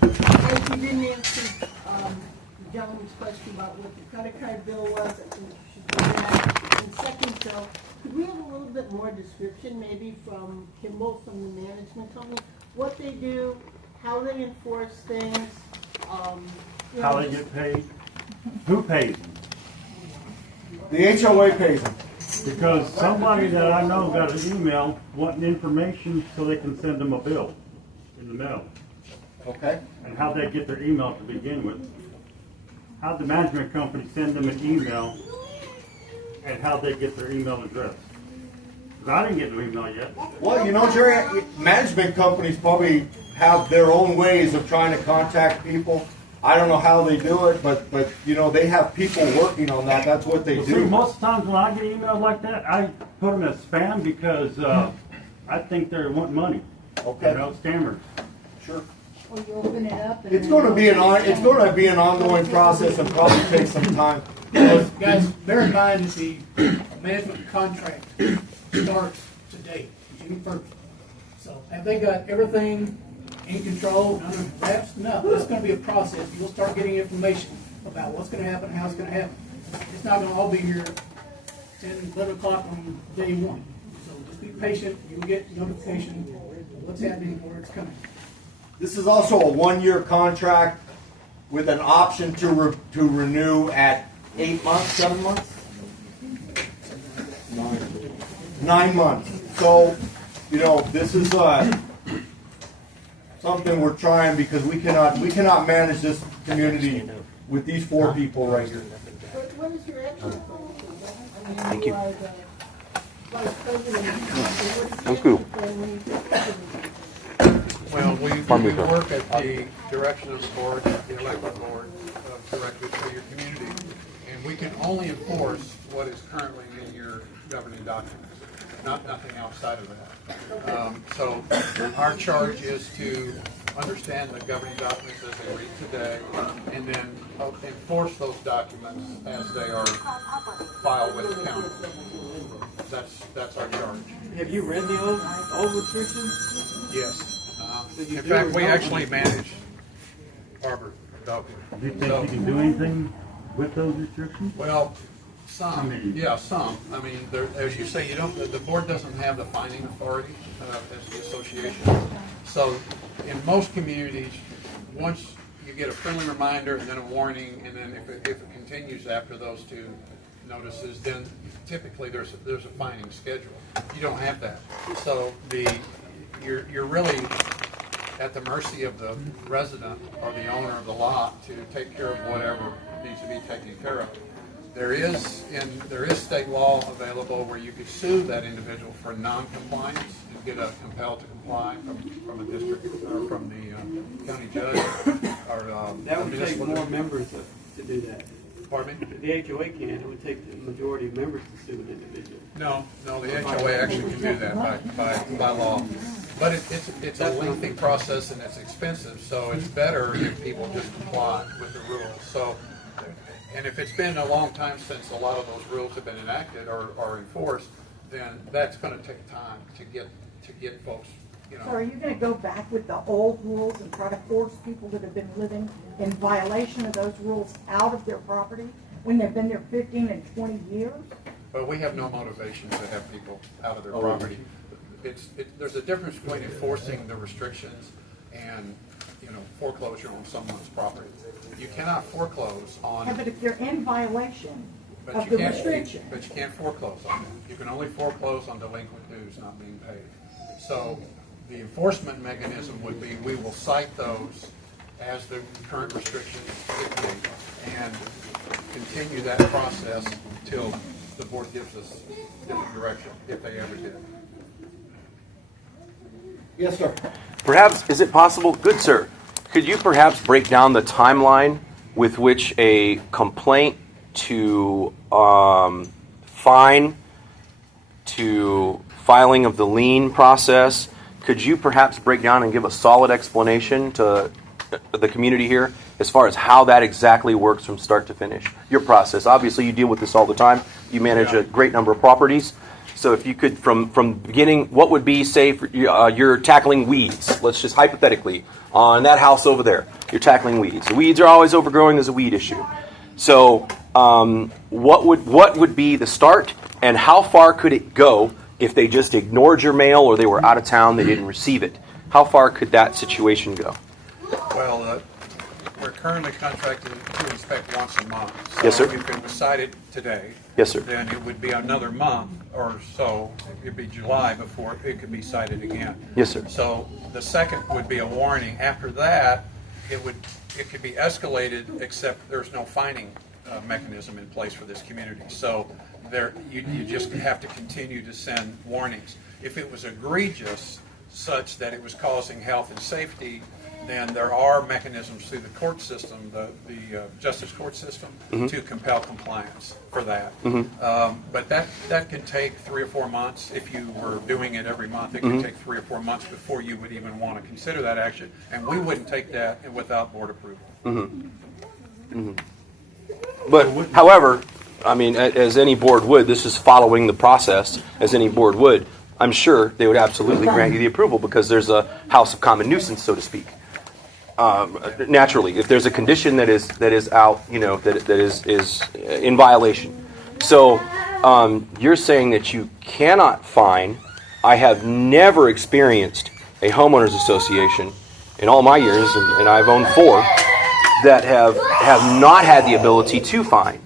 First, you didn't answer, the gentleman's question about what the credit card bill was. I think you should do that. And second, so, could we have a little bit more description, maybe from Kimball, from the management company? What they do, how they enforce things, you How know, they get paid? Who pays them? The HOA pays them. Because somebody that I know got an email wanting information so they can send them a bill in the mail. Okay. And how they get their email to begin with. How'd the management company send them an email and how they get their email address? 'Cause I didn't get an email yet. Well, you know, Jerry, management companies probably have their own ways of trying to contact people. I don't know how they do it, but you know, they have people working on that. That's what they Well, see, do. most of the times when I get emails like that, I put them as spam because I think they want money. Okay. You know, scammers. Sure. or you open it up and. It's going to be an ongoing process and probably take some time. Guys, bear in mind that the management contract starts today, June 1st. So have they got everything in control, none of the wraps? No, it's gonna be a process. You'll start getting information about what's gonna happen, how it's gonna happen. It's not gonna all be here 10, 11 o'clock on day one. So just be patient, you'll get notification of what's happening, where it's coming. This is also a 1-year contract with an option to renew at 8 months, 7 months? 9 months. So, you know, this is something we're trying because we cannot manage this community with these 4 people right here. What is your actual role? I mean, Thank you. are the vice president. Thank you. Well, we Pardon me, sir. work at the direction of the board, the elected board, directly for your community. And we can only enforce what is currently in your governing documents, nothing outside of that. So our charge is to understand the governing documents as they read today, and then enforce those documents as they are filed with the county. That's our charge. Have you read the old restrictions? Yes. In fact, we actually manage Arbor. Do you think you can do anything with those restrictions? Well, some, yeah, some. I mean, as you say, the board doesn't have the finding authority as the association. So in most communities, once you get a friendly reminder and then a warning, and then if it continues after those 2 notices, then typically there's a finding schedule. You don't have that. So you're really at the mercy of the resident or the owner of the lot to take care of whatever needs to be taken care of. There is state law available where you could sue that individual for non-compliance and get a compelled to comply from a district or from the county judge. Or, That would take more members to do that. Pardon me? The HOA can, it would take the majority of members to sue an individual. No, the HOA actually can do that by law. But it's a lengthy process and it's expensive, so it's better if people just comply with the rules. So, and if it's been a long time since a lot of those rules have been enacted or enforced, then that's going to take time to get folks, you know. So are you gonna go back with the old rules and try to force people that have been living in violation of those rules out of their property when they've been there 15 and 20 years? But we have no motivation to have people out of their property. There's a difference between enforcing the restrictions and, you know, foreclosure on someone's property. You cannot foreclose on. Yeah, but if you're in violation But of you the can't- restriction. But you can't foreclose on them. You can only foreclose on delinquent dues not being paid. So the enforcement mechanism would be, we will cite those as the current restrictions dictate and continue that process until the board gives us different direction, if they ever did. Yes, sir. Perhaps, is it possible, good sir, could you perhaps break down the timeline with which a complaint to fine to filing of the lien process, could you perhaps break down and give a solid explanation to the community here as far as how that exactly works from start to finish. Your process. Obviously, you deal with this all the time. You manage a great number of properties. So if you could, from the beginning, what would be, say, for, you're tackling weeds. Let's just hypothetically, on that house over there, you're tackling weeds. The weeds are always overgrowing. There's a weed issue. So what would be the start, and how far could it go if they just ignored your mail or they were out of town, they didn't receive it? How far could that situation go? Well, we're currently contracted to inspect once a month. So Yes, sir. if it was cited today, Yes, sir. then it would be another month or so. It'd be July before it could be cited again. Yes, sir. So the second would be a warning. After that, it could be escalated, except there's no fining mechanism in place for this community. So you just have to continue to send warnings. If it was egregious, such that it was causing health and safety, then there are mechanisms through the court system, the justice court system, to compel compliance for that. But that can take 3 or 4 months. If you were doing it every month, it could take 3 or 4 months before you would even want to consider that action, and we wouldn't take that without board approval. But, however, I mean, as any board would, this is following the process as any board would. I'm sure they would absolutely grant you the approval because there's a house of common nuisance, so to speak. Naturally, if there's a condition that is out, that is in violation. So you're saying that you cannot fine. I have never experienced a homeowners association in all my years, and I've owned 4 that have not had the ability to fine.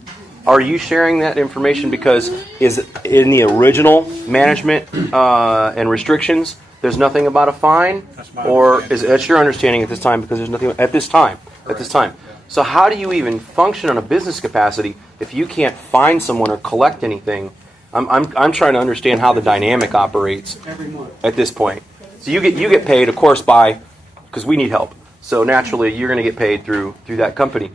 Are you sharing that information because is in the original management and restrictions there's nothing about a fine, or is that's your understanding at this time because there's nothing at this time? At this time. So how do you even function on a business capacity if you can't fine someone or collect anything? I'm trying to understand how the dynamic operates Every month. at this point. So you get paid, of course, because we need help. So naturally, you're going to get paid through that company.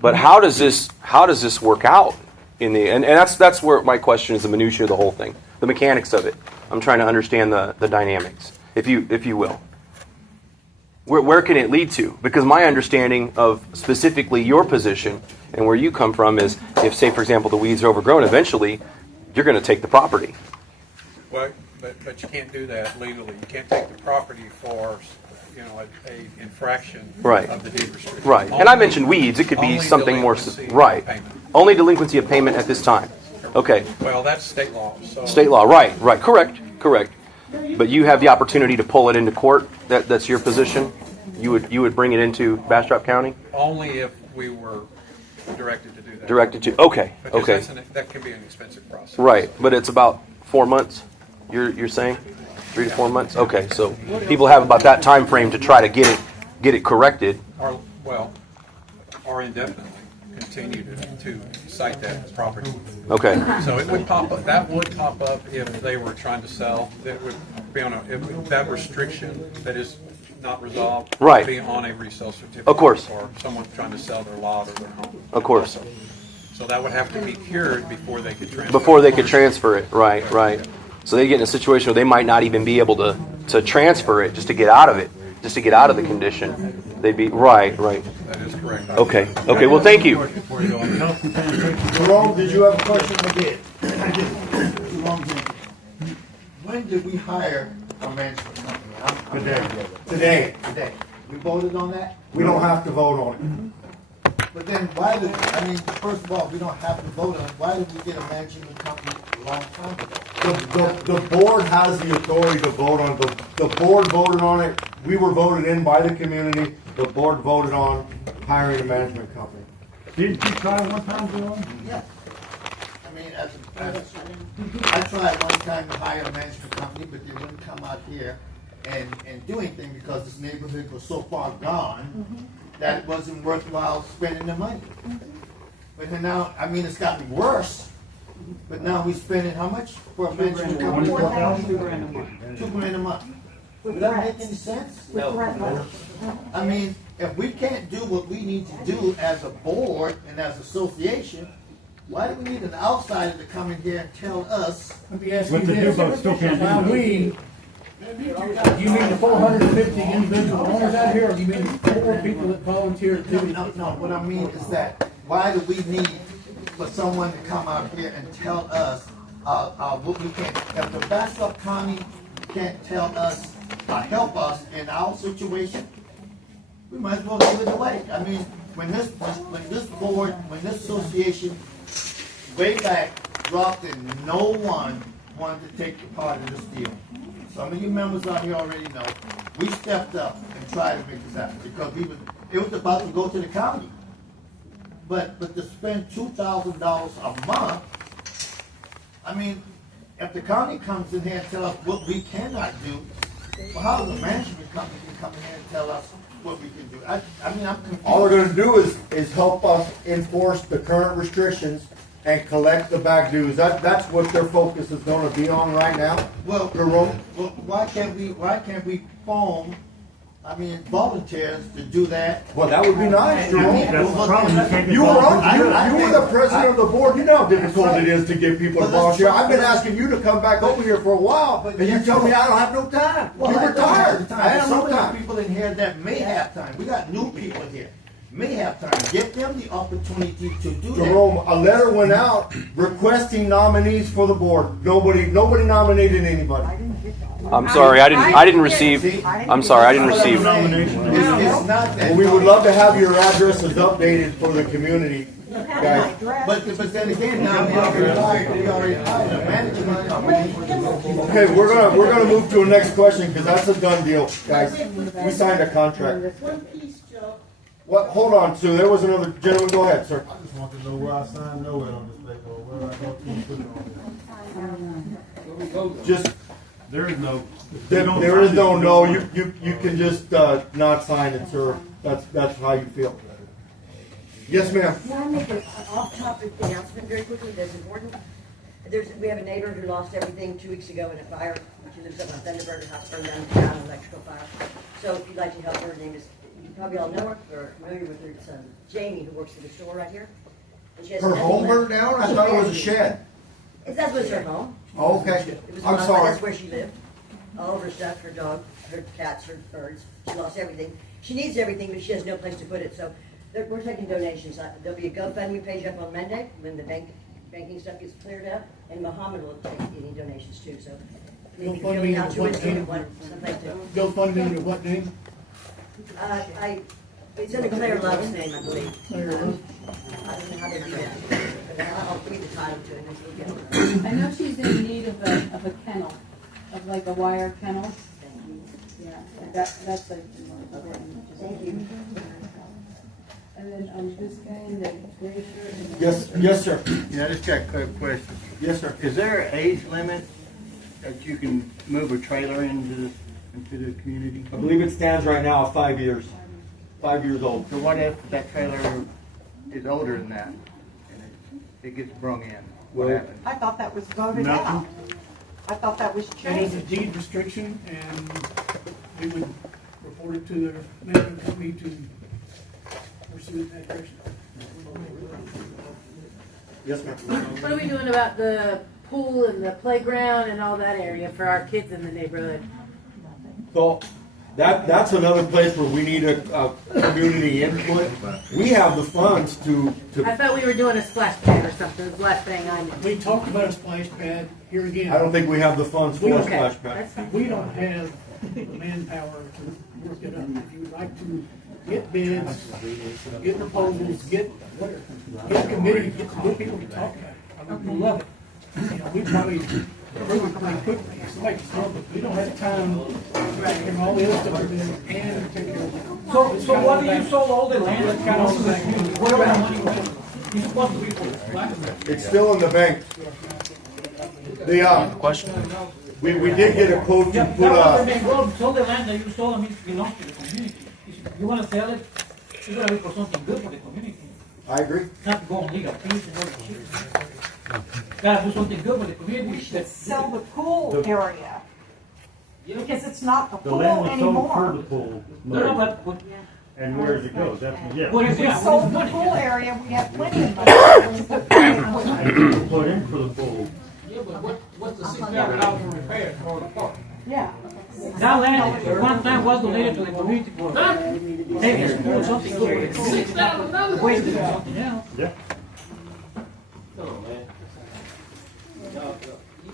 But how does this work out in the and that's where my question is, the minutiae of the whole thing, the mechanics of it. I'm trying to understand the dynamics, if you will. Where can it lead to? Because my understanding of specifically your position and where you come from is, if, say, for example, the weeds are overgrown, eventually you're going to take the property. Well, but you can't do that legally. You can't take the property for a infraction of the deed restriction. Right. And I mentioned weeds. It could be something more. Right. Only delinquency of payment at this time. Okay. Well, that's state law. So. State law. Right. Correct. But you have the opportunity to pull it into court. That's your position. You would bring it into Bastrop County. Only if we were directed to do that. Directed to. Okay. Because that can be an expensive process. Right. But it's about 4 months. You're saying 3 to 4 months. Okay. So people have about that time frame to try to get it corrected. Or indefinitely continue to cite that property. Okay. So it would pop up. That would pop up if they were trying to sell. That would be on that restriction that is not resolved. Right. Would be on a resale certificate. Of course. Or someone trying to sell their lot or their home. Of course. So that would have to be cured before they could transfer. Before they could transfer it. Right. So they get in a situation where they might not even be able to transfer it just to get out of it, just to get out of the condition. They'd be right. That is correct. Okay. Well, thank you. Jerome, did you have a question? I did. When did we hire a management company? Today. We voted on that? We don't have to vote on But then first of all, we don't have to vote on it. Why did we get a management company a long time ago? it. The board has the authority to vote on it. The board voted on it. We were voted in by the community. The board voted on hiring a management company. Didn't you try one time, Jerome? Yeah. I tried one time to hire a management company, but they wouldn't come out here and do anything because this neighborhood was so far gone that it wasn't worthwhile spending the money. But then now, it's gotten worse. But now we're spending how much for a management company? $2 grand a month. $2 grand a month. Does that make any sense? If we can't do what we need to do as a board and as an association, why do we need an outsider to come in here and tell us? Let me ask But you the this. new vote still can't do Why that. we Do you mean the 450 individual owners out here, or do you mean the 4 people that volunteer to do it? No, what I mean is that, why do we need for someone to come out here and tell us, what we can, if the Bastrop County can't tell us, help us in our situation, we might as well give it away. I mean, when this board, when this association, way back, dropped and no one wanted to take part in this deal. Some of you members out here already know, we stepped up and tried to make this happen, because it was about to go to the county. But to spend $2,000 a month, I mean, if the county comes in here and tell us what we cannot do, well, how does the management company can come in here and tell us what we can do? I mean, I'm confused. All they're gonna do is help us enforce the current restrictions and collect the back dues. That's what their focus is gonna be on right now. Well, Jerome? well, why can't we phone, volunteers to do that? Well, that would be nice, Jerome. That's the problem. You can't get You were volunteers. the president of the board. You know how difficult it is to get people to volunteer. I've been asking you to come back over here for a while, and you tell me I don't have no time. Well, You I were don't have tired. the time. I had Some no of the time. people in here that may have time, we got new people here, may have time, give them the opportunity to do that. Jerome, a letter went out requesting nominees for the board. Nobody nominated anybody. I'm sorry, I didn't receive. I'm sorry, I didn't receive. It's not that. Well, we would love to have your addresses updated for the community, guys. But then again, now we already hired a management company. Okay, we're gonna move to a next question, because that's a done deal, guys. We signed a contract. One piece, Joe. What, hold on, Sue, there was another gentleman, go ahead, sir. I just want to know where I sign nowhere on this paper, or where I go to and put it on there. Just, There is no. there is no, you can just, not sign it, sir. That's how you feel. Yes, ma'am. Can I make an off-topic announcement very quickly that's important? We have a neighbor who lost everything 2 weeks ago in a fire. She lives up on Thunderbird, her house burned down, an electrical fire. So if you'd like to help her name is, you probably all know her, or familiar with her, it's Jamie, who works at the store right here. And she has Her nothing home left. burned down? I thought it was a shed. That was her home. Oh, okay. It was I'm mine, sorry. That's where she lived. All of her stuff, her dog, her cats, her birds. She lost everything. She needs everything, but she has no place to put it. So we're taking donations. There'll be a GoFundMe page up on Monday when the banking stuff gets cleared up, and Muhammad will take any donations too. So maybe GoFundMe out with to what it, name? something to. GoFundMe with what name? It's under Claire Love's name, I believe. Claire Love. I don't know how they do that, but I'll read the title to it and we'll get it. I know she's in need of a kennel, of like a wire kennel. Yeah, that's a. Thank you. And then this guy in the gray shirt. and- Yes, sir. Yeah, I just got a quick question. Yes, sir. Is there an age limit that you can move a trailer into the community? I believe it stands right now at 5 years. 5 years old. So what if that trailer is older than that and it gets brung in? What Well- happens? I thought that was voted Nothing. out. I thought that was It was changed. a deed restriction, and we would report it to the management company to pursue it in that direction. Yes, ma'am. What are we doing about the pool and the playground and all that area for our kids in the neighborhood? So that's another place where we need a community input. We have the funds to. I thought we were doing a splash pad or something, the last thing I knew. We talked about a splash pad here again. I don't think we have the funds for a Okay. splash pad. That's fine. We don't have the manpower to work it up. If you would like to get bids, get proposals, get a committee, get some good people to talk about it. I mean, we love it. You know, we probably approve it pretty quickly. It's like, but we don't have time and all the other stuff we're doing and take care of it. So what do you sold all the land? That's kind of like, where that money went? You're supposed to be for black and red. It's still in the bank. The Question? we did get a quote to Yeah, put that was the main goal. Sell the land that you sold them, it belongs to the community. If you want to sell it, it's gotta be for something good for the community. I agree. Not to go on legal fees and all that shit. Gotta do something good for the community. We should sell the pool area, because it's not a The pool land was sold for anymore. the pool. No, but And where does it go? That's, yeah. what if We we sold the pool area, we have plenty of money to put pool equipment. Put in for the pool. Yeah, but what's the $6,000 in repairs for the park? Yeah, That land at one time was donated to the community for saving school or something. $6,000. Wasted for something else. Yeah.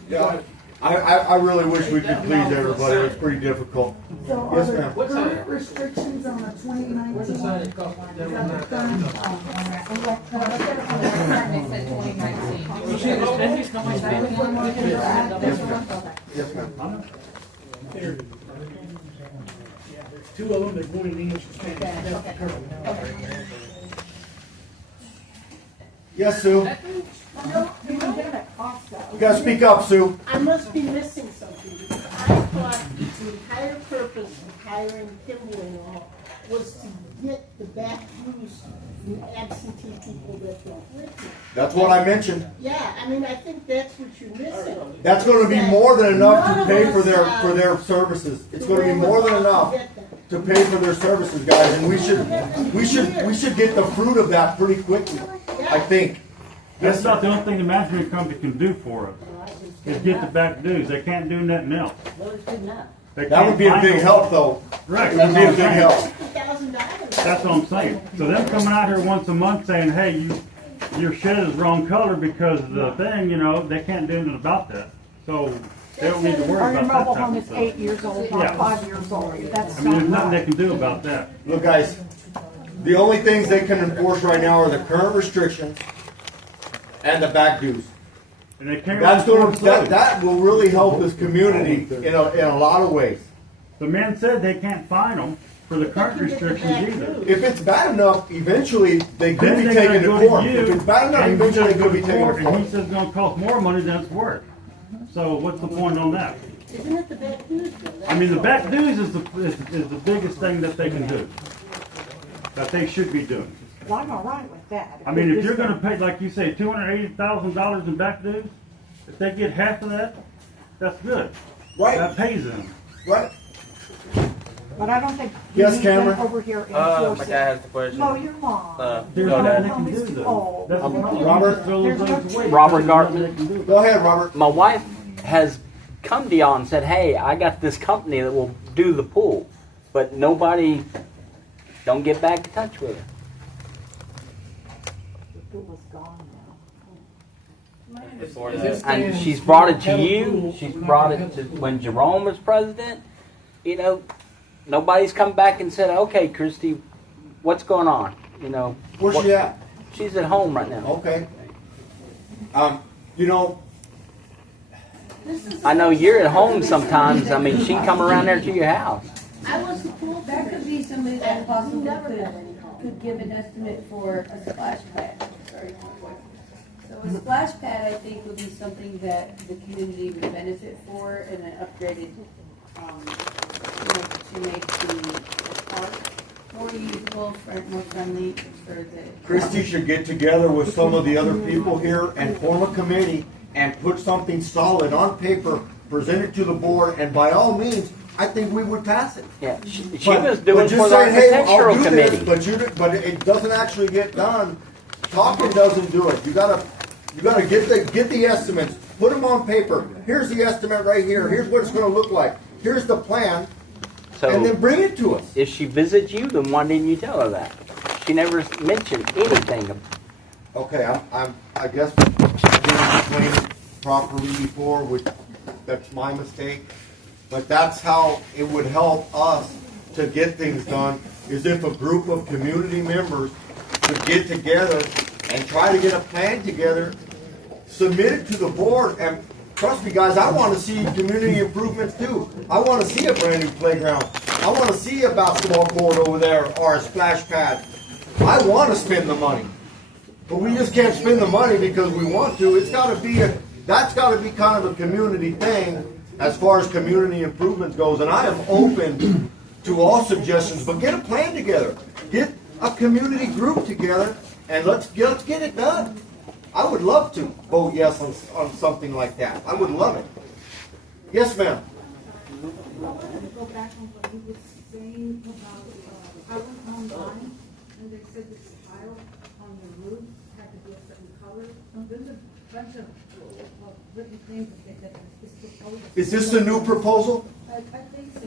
Yeah, I really wish we could please everybody. It's pretty difficult. So Yes, are ma'am. there current restrictions on the 2019? Where's the sign that cost me that one $9,000? You see, it's spending, it's not my spending. Yes, ma'am. There's two of them, they're going in English and Spanish. That's the current. Yes, Sue. You gotta speak up, Sue. I must be missing something, because I thought the entire purpose of hiring Kimberly and all was to get the back views from absentee people that don't live here. That's what I mentioned. Yeah, I mean, I think that's what you're missing. That's gonna be more than enough to pay for their services. It's gonna be more than enough to pay for their services, guys, and we should get the fruit of that pretty quickly, I think. That's not the only thing the management company can do for us, is get the back dues. They can't do nothing else. That would be a big help, though. Right. That would be a big help. That's what I'm saying. So them coming out here once a month saying, hey, your shed is wrong color because of the thing, you know, they can't do anything about that. So they don't need to worry Or your about mobile that home type is of 8 years old, Yeah. not 5 years old. That's I mean, there's not nothing they right. can do about that. Look, guys, the only things they can enforce right now are the current restrictions and the back dues. And they can't That's enforce those. that will really help this community in a lot of ways. The man said they can't fine them for the current restrictions either. If it's bad enough, eventually they could Then be they're taken gonna to go court. to you, If it's bad enough, and eventually they you could be go taken to And he court. says it's gonna cost more money than it's worth. So what's the point on that? Isn't it the back dues? I mean, the back dues is the biggest thing that they can do, that they should be doing. Well, I'm all right with that. I mean, if you're gonna pay, like you say, $280,000 in back dues, if they get half of that, that's good. Right. That pays them. Right. But I don't think you Yes, need them Cameron? over here My enforcing. dad has the question. Mow your lawn. There's Go nothing ahead. they can do though. That's the problem. Robert? Throw those things away. Robert There's nothing Gartman. they can do. Go ahead, Robert. My wife has come to y'all and said, hey, I got this company that will do the pool. But nobody, don't get back in touch with her. The pool is gone now. And she's brought it to you. She's brought it to when Jerome was president. You know, nobody's come back and said, okay, Christy, what's going on? You know, Where's she at? She's at home right now. Okay. You know, I know you're at home sometimes. I mean, she can come around there to your house. I was the pool. That could be somebody that possibly could give an estimate for a splash pad. So a splash pad, I think, would be something that the community would benefit for and an upgraded, to make the park more usable, more friendly for the. Christie should get together with some of the other people here and form a committee and put something solid on paper, present it to the board, and by all means, I think we would pass it. Yeah, she was doing just for the saying, hey, I'll architectural do committee. this, but it doesn't actually get done. Talking doesn't do it. You gotta get the estimates, put them on paper. Here's the estimate right here. Here's what it's gonna look like. Here's the plan, and then bring it to us. If she visits you, then why didn't you tell her that? She never mentioned anything. Okay, I guess I didn't explain it properly before, which that's my mistake. But that's how it would help us to get things done, is if a group of community members could get together and try to get a plan together, submit it to the board, and trust me guys, I want to see community improvements too. I want to see a brand new playground. I want to see a basketball court over there or a splash pad. I want to spend the money. But we just can't spend the money because we want to. That's got to be kind of a community thing as far as community improvement goes. And I am open to all suggestions, but get a plan together. Get a community group together and let's get it done. I would love to vote yes on something like that. I would love it. Yes, ma'am. I wanted to go back on what he was saying about, I went online and they said this tile on the roof had to be a certain color. There's a bunch of written things that is proposed. Is this the new proposal? I think so.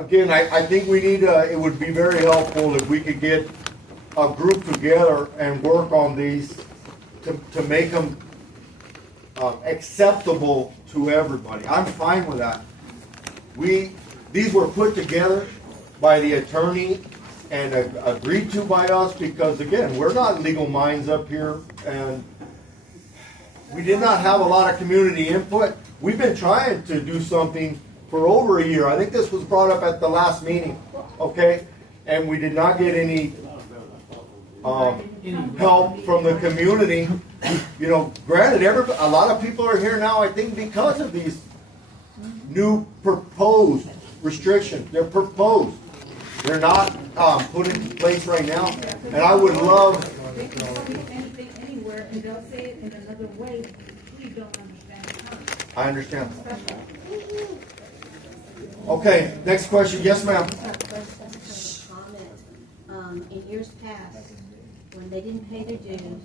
again, I think we need, it would be very helpful if we could get a group together and work on these to make them acceptable to everybody. I'm fine with that. These were put together by the attorney and agreed to by us because, again, we're not legal minds up here, and we did not have a lot of community input. We've been trying to do something for over a year. I think this was brought up at the last meeting, okay? And we did not get any help from the community. You know, granted, a lot of people are here now, I think, because of these new proposed restrictions. They're proposed. They're not put into place right now. And I would love... They can tell you anything anywhere, and they'll say it in another way. We don't understand it. I understand. Okay, next question. Yes, ma'am. Comment. In years past, when they didn't pay their dues,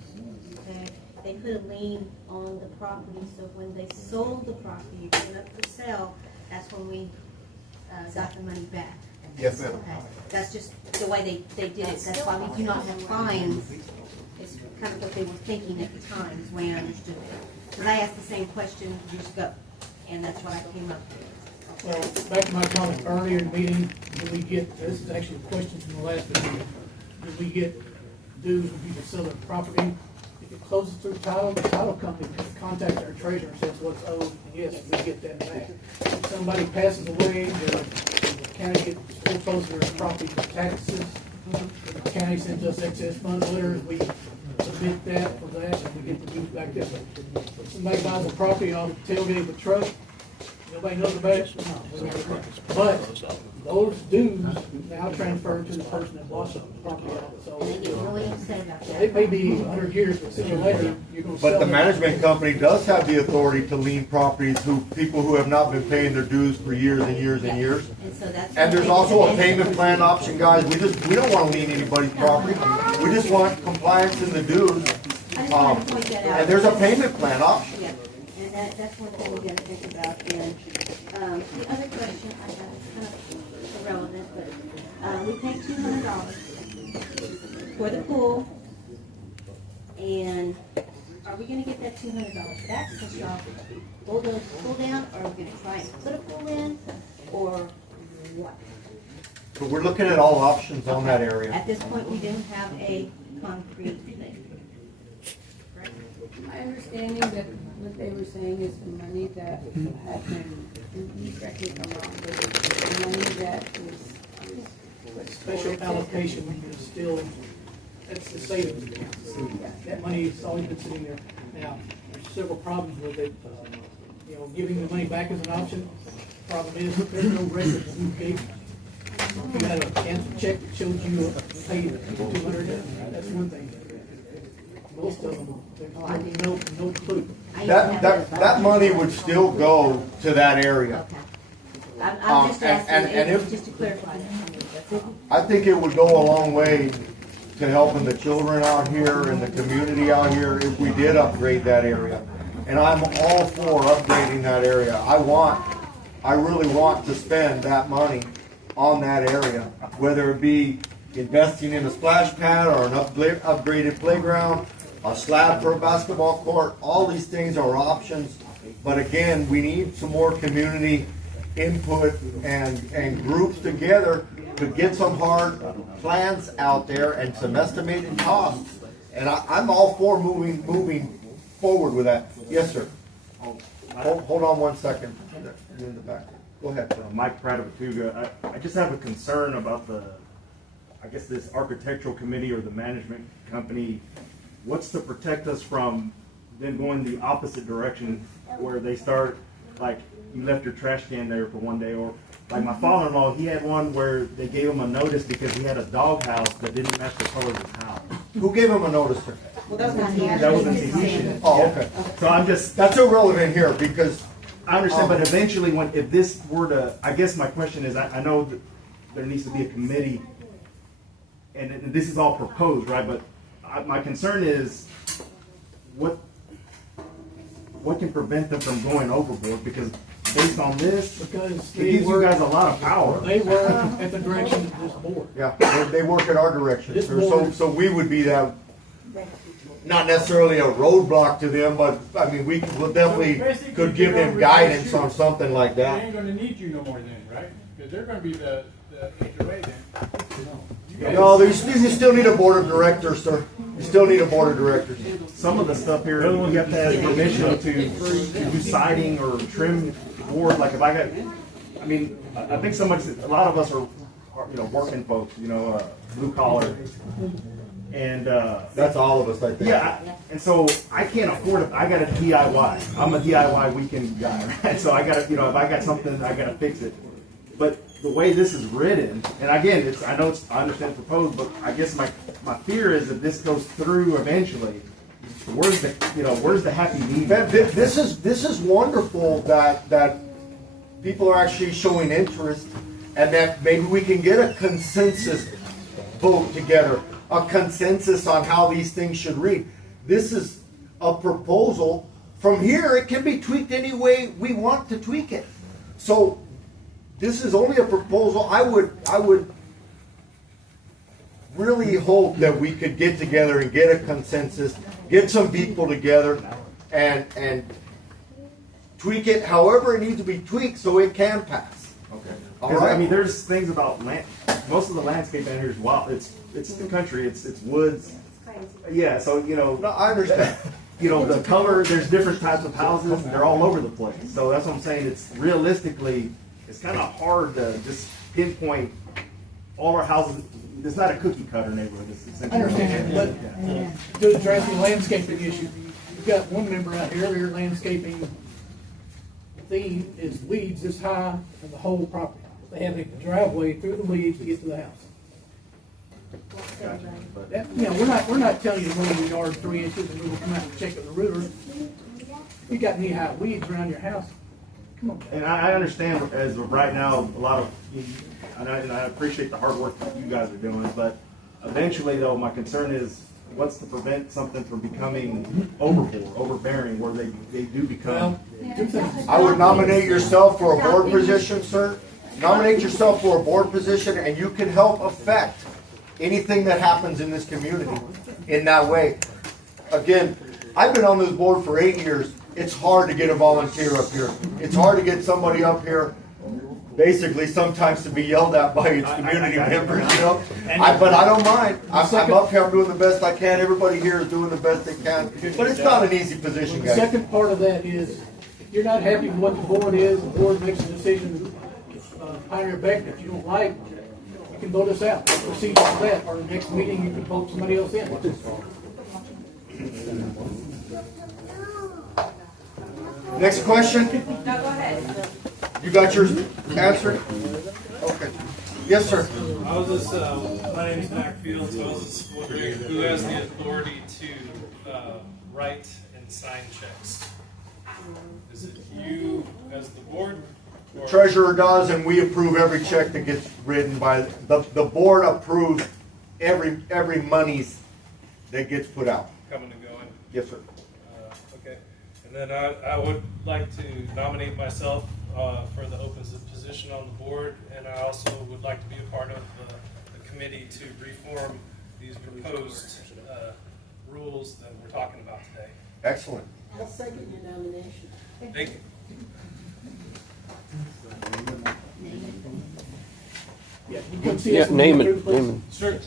okay, they put a lien on the property. So when they sold the property, put it up for sale, that's when we got the money back. Yes, ma'am. Okay. That's just the way they did it. That's why we do not have fines. It's kind of what they were thinking at the time, is the way I understood it. Because I asked the same question years ago, and that's what I came up with. Well, back to my comment earlier in the meeting, did we get, this is actually a question from the last meeting, did we get dues when people sell their property? If it closes through title, the title company contacts our treasurer and says what's owed, and yes, we get that back. If somebody passes away, the county gets foreclosed their property for taxes, the county sends us excess funds letters, we submit that for that, and we get the dues back that way. If somebody buys a property off the tailgate of a truck, nobody knows about it? No. But those dues now transfer to the person that bought the property out. So And they get really upset about that. it may be 100 years, but sooner or later, you're going to sell But the it. management company does have the authority to lien properties people who have not been paying their dues for years and years and years. And so that's. And there's also a payment plan option, guys. We don't want to lien anybody's property. We just want compliance in the dues. I just wanted to point that out. And there's a payment plan option. Yeah, and that's one thing we gotta think about. And, the other question I have is kind of irrelevant, but, we paid $200 for the pool. And are we gonna get that $200 back? Because y'all bulldoze the pool down, or are we gonna try and put a pool in, or what? So we're looking at all options on that area. At this point, we didn't have a concrete thing. Correct? My understanding that what they were saying is the money that had been, you correct me if I'm wrong, but the money that was Special allocation is still, that's the savings account. That money has always been sitting there. Now, there's several problems with it. You know, giving the money back is an option. Problem is, there's no record of who gave it. If you had a canceled check that showed you paid $200, that's one thing. Most of them, there's no clue. That money would still go to that area. I'm just asking, and if- just to clarify that. That's it. I think it would go a long way to helping the children out here and the community out here if we did upgrade that area. And I'm all for upgrading that area. I really want to spend that money on that area, whether it be investing in a splash pad or an upgraded playground, a slab for a basketball court. All these things are options. But again, we need some more community input and groups together to get some hard plans out there and some estimated costs. And I'm all for moving forward with that. Yes, sir. Hold on one second. You're in the back. Go ahead. Mike Pratt of Tuga. I just have a concern about this architectural committee or the management company. What's to protect us from them going the opposite direction where they start, like, you left your trash can there for one day, or like my father-in-law, he had one where they gave him a notice because he had a doghouse that didn't match the color of his house. Who gave him a notice, sir? Well, that's not here. That was in Tahitian. Oh, okay. So I'm just... That's irrelevant here because... I understand, but eventually if this were to... I guess my question is, I know that there needs to be a committee, and this is all proposed, right? But my concern is, what can prevent them from going overboard? Because based on this? Because It they gives you work- guys a lot of power. They work at the direction of this board. Yeah, they work in our direction, This sir. board- So we would be that, not necessarily a roadblock to them, but, I mean, we will definitely could give them guidance on something like They that. ain't gonna need you no more then, right? Because they're gonna be the HOA then. No, you still need a board of directors, sir. You still need a board of directors. Some of the stuff here, you have to ask permission to do siding or trim board, like if I got, I mean, I think so much, a lot of us are, you know, working folks, you know, blue collar. And, That's all of us, I think. yeah, and so I can't afford it, I gotta DIY. I'm a DIY weekend guy, right? So I gotta, you know, if I got something, I gotta fix it. But the way this is written, and again, I understand it's proposed, but I guess my fear is if this goes through eventually, where's the happy medium? This is wonderful that people are actually showing interest, and that maybe we can get a consensus vote together, a consensus on how these things should read. This is a proposal. From here, it can be tweaked any way we want to tweak it. So this is only a proposal. I would really hope that we could get together and get a consensus, get some people together, and tweak it however it needs to be tweaked so it can pass. Okay. All right. I mean, there's things about most of the landscape down here is wild. It's the country. It's woods. Yeah. So you know. No, I understand. You know, the color. There's different types of houses. They're all over the place. So that's what I'm saying. It's realistically, it's kind of hard to just pinpoint all our houses. It's not a cookie cutter neighborhood. It's I understand, but to address the landscaping issue, you've got one member out here, your landscaping theme is weeds this high in the whole property. They have a driveway through the weeds to get to the house. That, you know, we're not telling you to mow your yard 3 inches and we'll come out and check with the rooter. If you got knee-high weeds around your house, come on. And I understand as of right now, a lot of, and I appreciate the hard work that you guys are doing, but eventually though, my concern is what's to prevent something from becoming overbearing, where they do become. I would nominate yourself for a board position, sir. Nominate yourself for a board position, and you can help affect anything that happens in this community in that way. Again, I've been on this board for 8 years. It's hard to get a volunteer up here. It's hard to get somebody up here, basically sometimes to be yelled at by its community members, you know. But I don't mind. I'm up here, I'm doing the best I can. Everybody here is doing the best they can. But it's not an easy position, The guys. second part of that is, if you're not happy with what the board is, the board makes a decision, Pioneer Beck, that you don't like, you can vote us out. Proceed with that, or the next meeting, you can vote somebody else in. Next question? No, go ahead. You got yours answered? Okay. Yes, sir. I was just, my name is Mac Fields. I was just wondering who has the authority to write and sign checks? Is it you as the board? The treasurer does, and we approve every check that gets written by, the board approves every monies that gets put out. Coming and going? Yes, sir. Okay. And then I would like to nominate myself for the open position on the board, and I also would like to be a part of the committee to reform these proposed rules that we're talking about today. Excellent. I'll second your nomination. Thank you. Yeah, you come see us when we name get it. through, please. Name Sure.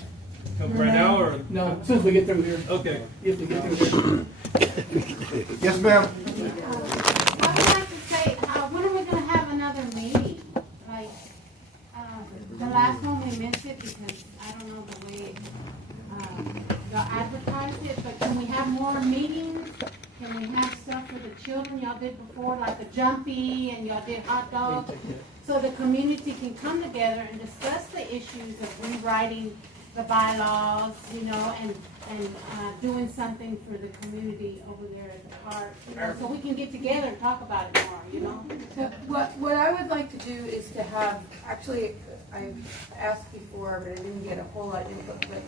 Come right now, or? No, as soon as we get through here. Okay. If we get through here. Yes, ma'am. I would like to say, when are we gonna have another meeting? Like, the last one we missed it because I don't know the way, y'all advertised it, but can we have more meetings? Can we have stuff for the children y'all did before, like the jumpy and y'all did hot dogs? So the community can come together and discuss the issues of rewriting the bylaws, you know, and doing something for the community over there at the park, you know, so we can get together and talk about it more, you know? So what I would like to do is to have, actually, I've asked before, but I didn't get a whole lot of input, but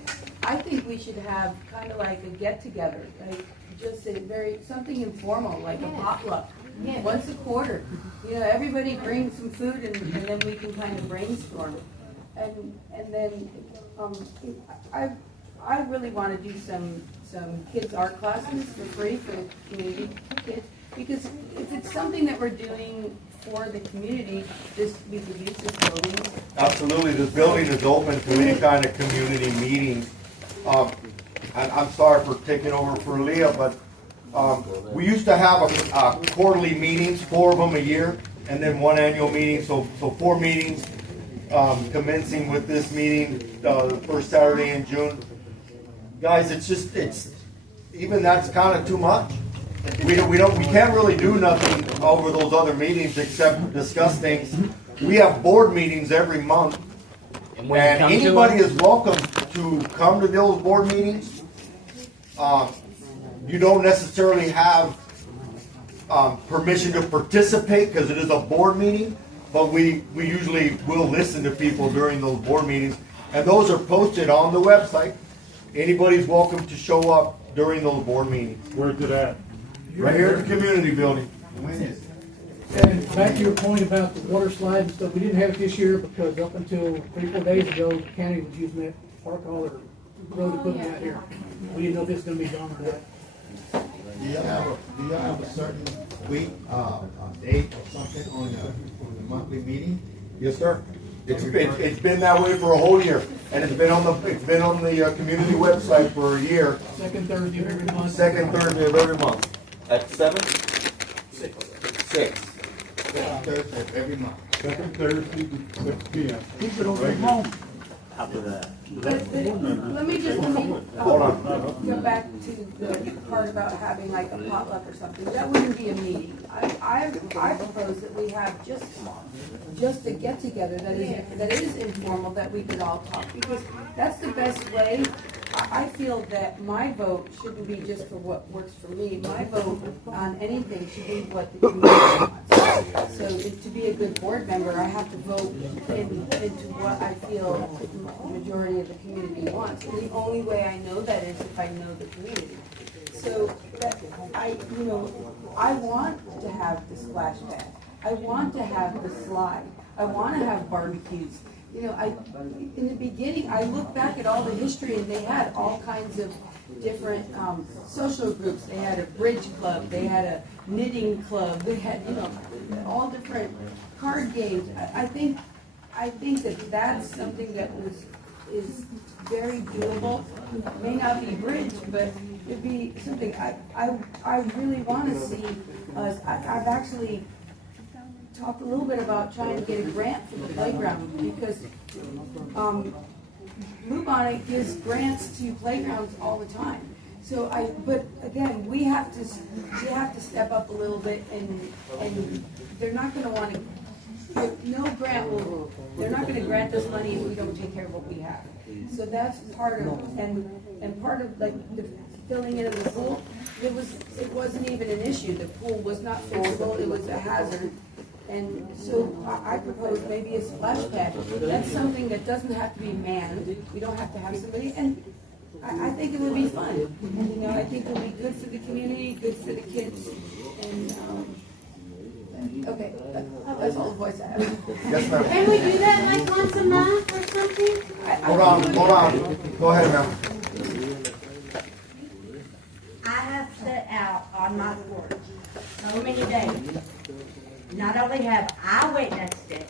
I think we should have kind of like a get-together, like just something informal, like a potluck, once a quarter. You know, everybody brings some food and then we can kind of brainstorm. And then, I really want to do some kids' art classes for free for the community kids, because if it's something that we're doing for the community, we could use this building. Absolutely, this building is open to any kind of community meetings. I'm sorry for taking over for Leah, but we used to have quarterly meetings, 4 of them a year, and then 1 annual meeting, so 4 meetings, commencing with this meeting, the first Saturday in June. Guys, even that's kind of too much. We can't really do nothing over those other meetings except discuss things. We have board meetings every month, and anybody is welcome to come to those board meetings. You don't necessarily have permission to participate because it is a board meeting, but we usually will listen to people during those board meetings, and those are posted on the website. Anybody's welcome to show up during those board meetings. Where's it at? Right here at the community building. When is it? And back to your point about the water slide and stuff, we didn't have it this year because up until 3-4 days ago, the county was using that park all their road equipment out here. We didn't know if it's gonna be gone or not. Do you have a certain week, date or something on the monthly meeting? Yes, sir. It's been that way for a whole year, and it's been on the community website for a year. Second Thursday of every month. Second Thursday of every month. At 7? 6. Second Thursday of every month. Second Thursday, 6 p.m. Keep it over home. After that. Let me Hold on. go back to the part about having like a potluck or something. That wouldn't be a meeting. I propose that we have just a get together that is informal, that we could all talk, because that's the best way. I feel that my vote shouldn't be just for what works for me. My vote on anything should be what the community wants. So to be a good board member, I have to vote into what I feel the majority of the community wants. And the only way I know that is if I know the community. So that I want to have the splash pad. I want to have the slide. I want to have barbecues. You know, in the beginning, I look back at all the history, and they had all kinds of different social groups. They had a bridge club, they had a knitting club, they had, all different card games. I think that that's something that is very doable. It may not be bridge, but it'd be something I really want to see us. I've actually talked a little bit about trying to get a grant for the playground, because Bluebonnet gives grants to playgrounds all the time. So but again, we have to step up a little bit, and they're not going to want to. They're not going to grant us money if we don't take care of what we have. So that's part of, and part of like the filling in of the pool. It wasn't even an issue. The pool was not fixable. It was a hazard. And so I propose maybe a splash pad. That's something that doesn't have to be manned. We don't have to have somebody. And I think it would be fun. I think it would be good for the community, good for the kids. And okay, that's all the voice I have. Yes, ma'am. Can we do that like once a month or something? Hold on. Go ahead, ma'am. I have set out on my porch so many days. Not only have I witnessed it,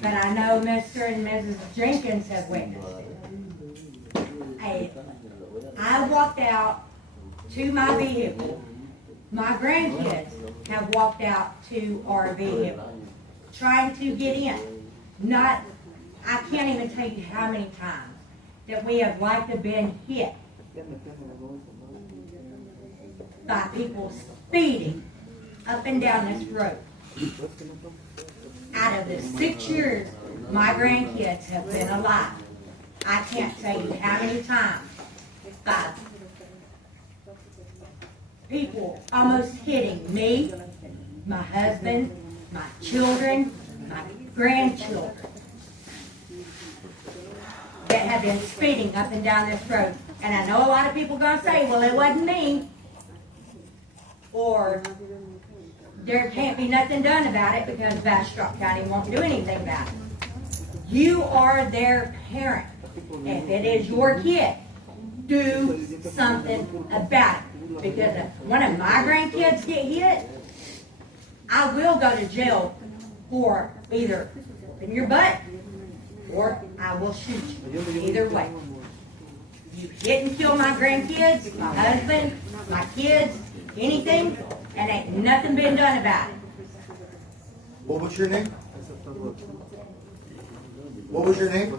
but I know Mr. and Mrs. Jenkins have witnessed it. I walked out to my vehicle. My grandkids have walked out to our vehicle, trying to get in. I can't even tell you how many times that we have been hit by people speeding up and down this road. Out of the 6 years my grandkids have been alive, I can't tell you how many times by people almost hitting me, my husband, my children, my grandchildren. have been speeding up and down this road. And I know a lot of people gonna say, well, it wasn't me. Or there can't be nothing done about it because Bastrop County won't do anything about it. You are their parent. If it is your kid, do something about it. Because if one of my grandkids get hit, I will go to jail for either in your butt or I will shoot you. Either way. You hit and kill my grandkids, my husband, my kids, anything, and ain't nothing been done about it. What was your name? What was your name?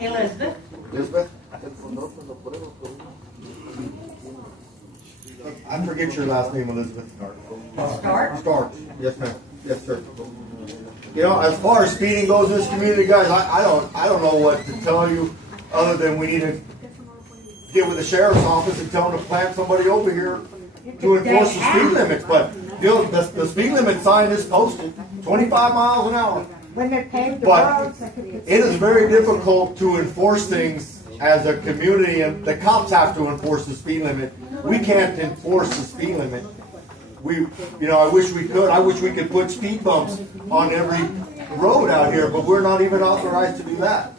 Elizabeth. Elizabeth? I forget your last name, Elizabeth. Stark? Stark. Yes, ma'am. Yes, sir. You know, as far as speeding goes in this community, guys, I don't know what to tell you other than we need to get with the sheriff's office and tell them to plant somebody over here to enforce the speed limits. But you know, the speed limit sign is posted 25 miles an hour. When they paved the But roads, they could it is very difficult to enforce things as a community, and the cops have to enforce the speed limit. We can't enforce the speed limit. I wish we could. I wish we could put speed bumps on every road out here, but we're not even authorized to do that.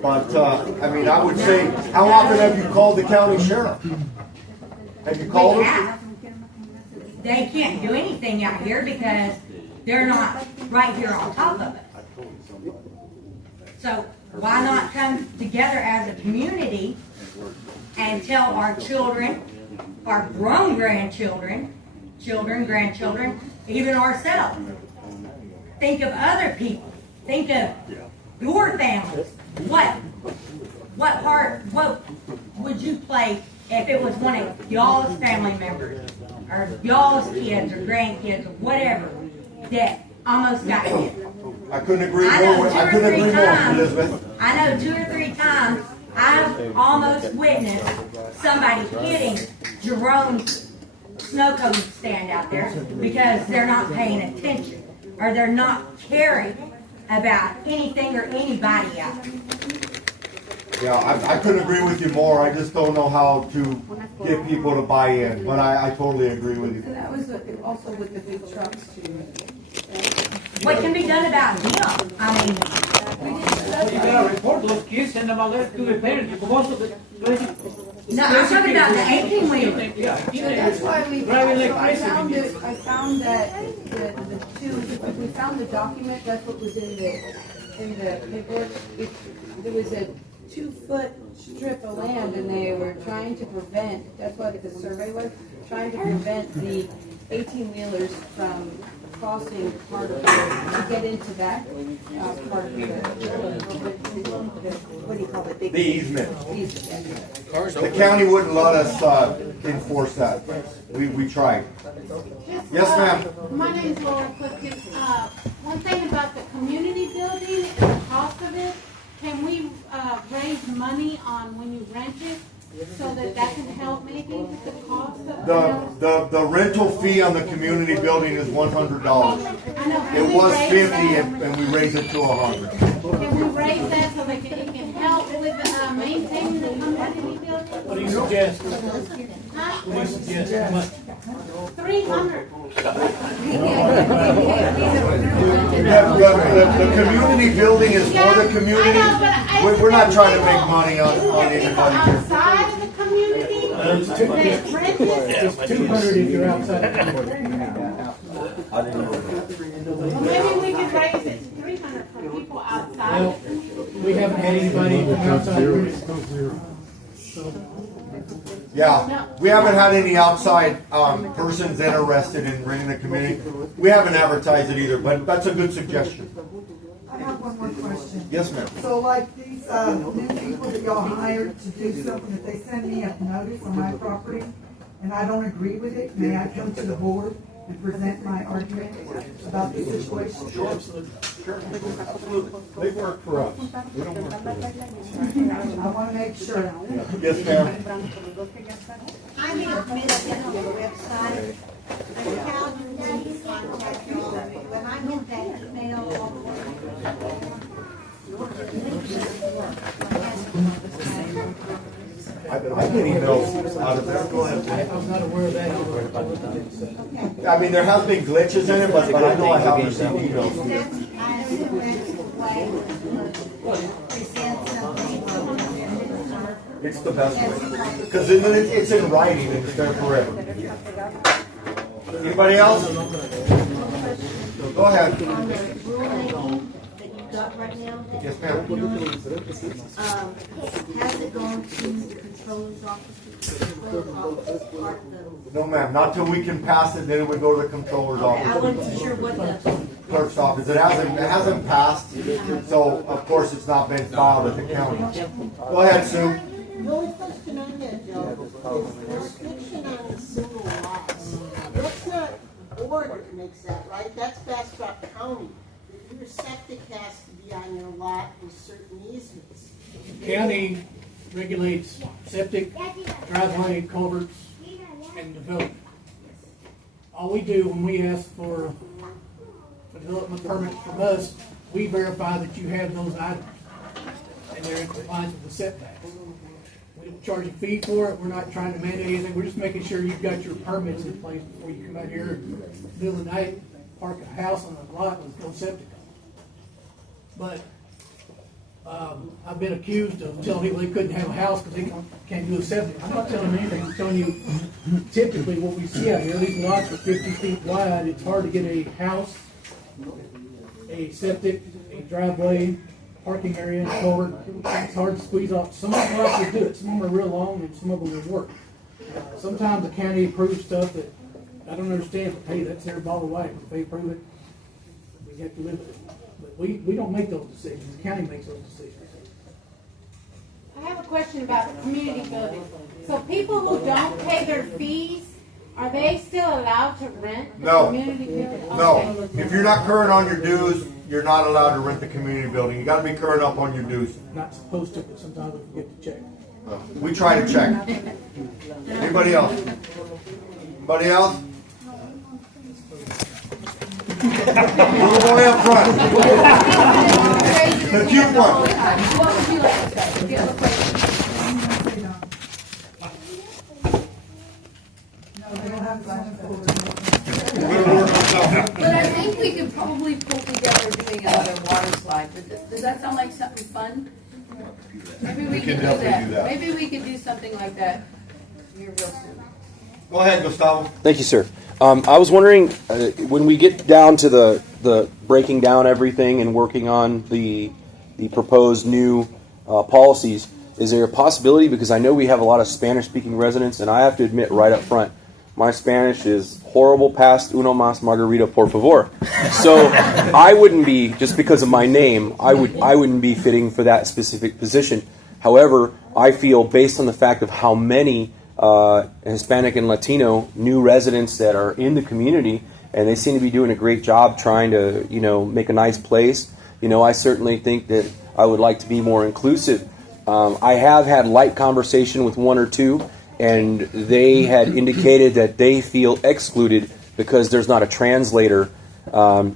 But, I would say, how often have you called the county sheriff? Have you called them? They can't do anything out here because they're not right here on top of it. So why not come together as a community and tell our children, our grown grandchildren, children, grandchildren, even ourselves. Think of other people. Think of your family. What would you play if it was one of y'all's family members or y'all's kids or grandkids or whatever that almost got hit? I couldn't agree more. I couldn't agree more, Elizabeth. I know 2 or 3 times I've almost witnessed somebody hitting Jerome's snow cone stand out there because they're not paying attention or they're not caring about anything or anybody out there. Yeah, I couldn't agree with you more. I just don't know how to get people to buy in, but I totally agree with you. And that was also with the big trucks too. What can be done about him? I mean, you gotta report those kids, send them a letter to their parents. No, I'm talking about the 18-wheeler. Yeah, That's why we. Driving like I found that the two. We found the document. That's what was in the paperwork. There was a 2-foot strip of land, and they were trying to prevent. That's what the survey was trying to prevent the 18-wheelers from crossing part of to get into that part of what do you call it? The easement. Easement. The county wouldn't let us enforce that. We tried. Yes, ma'am. My name is Laura Clifton. One thing about the community building and the cost of it, can we raise money on when you rent it so that can help maybe with the cost of The rental fee on the community building is $100. It was $50 and we raised it to $100. Can we raise that so it can help with maintaining the community building? What do you suggest? Huh? What do you suggest? How much? 300. The community building is for the community. We're not trying to make money on anybody here. Outside of the community, that rent it. It's 200 if you're outside. Well, maybe we could raise it to 300 for people outside. Well, we haven't had anybody from outside. Yeah, we haven't had any outside persons interested in renting the community. We haven't advertised it either, but that's a good suggestion. I have one more question. Yes, ma'am. So like these new people that y'all hired to do something, if they send me a notice on my property and I don't agree with it, may I come to the board and present my argument about the situation? Sure, absolutely. Sure, absolutely. They work for us. We don't work for them. I want to make sure. Yes, ma'am. I need a minute on the website. I tell you when you contact you. When I get that email, I'll I get emails out of there. Go ahead. I was not aware of that. I mean, there has been glitches in it, but I know I have received emails. I assume that's the way we present something. It's the best way. Because it's in writing and it's there forever. Anybody else? Go ahead. On the rulemaking that you've got right now. Yes, ma'am. Has it gone to the controller's office? The controller's office is part of the. No, ma'am. Not till we can pass it, then it would go to the controller's Okay, I office. wasn't sure what the. Clerk's office. It hasn't passed, so of course it's not been filed at the county. Go ahead, Sue. The only question I had, Joe, is the restriction on the single lots. That's not board that makes that, right? That's Bastrop County. Your septic has to be on your lot with certain easements. County regulates septic, driveway, culverts, and development. All we do when we ask for a development permit from us, we verify that you have those items and they're in compliance with the setbacks. We don't charge a fee for it. We're not trying to mandate anything. We're just making sure you've got your permits in place before you come out here in the middle of the night, park a house on a lot with no septic on it. But I've been accused of telling people they couldn't have a house because they can't do a septic. I'm not telling them anything. I'm telling you typically what we see out here. These lots are 50 feet wide. It's hard to get a house, a septic, a driveway, parking area, culvert. It's hard to squeeze off. Some of the lots will do it. Some of them are real long and some of them will work. Sometimes the county approves stuff that I don't understand, but hey, that's their ball of wax. If they approve it, we have to live with it. But we don't make those decisions. The county makes those decisions. I have a question about the community building. So people who don't pay their fees, are they still allowed to rent the No. community building? No. Okay. If you're not current on your dues, you're not allowed to rent the community building. You gotta be current up on your dues. Not supposed to, but sometimes we forget to check. We try to check. Anybody else? Anybody else? Little boy up front. The cute one. What would you like to say? Give a question. But I think we could probably pull together doing another water slide. Does that sound like something fun? Maybe we could do that. Maybe we could do something like that here real soon. Go ahead, Gustavo. Thank you, sir. I was wondering, when we get down to the breaking down everything and working on the proposed new policies, is there a possibility, because I know we have a lot of Spanish-speaking residents, and I have to admit right up front, my Spanish is horrible past uno más margarita, por favor. So I wouldn't be, just because of my name, I wouldn't be fitting for that specific position. However, I feel, based on the fact of how many Hispanic and Latino new residents that are in the community, and they seem to be doing a great job trying to, make a nice place. I certainly think that I would like to be more inclusive. I have had light conversation with one or two, and they had indicated that they feel excluded because there's not a translator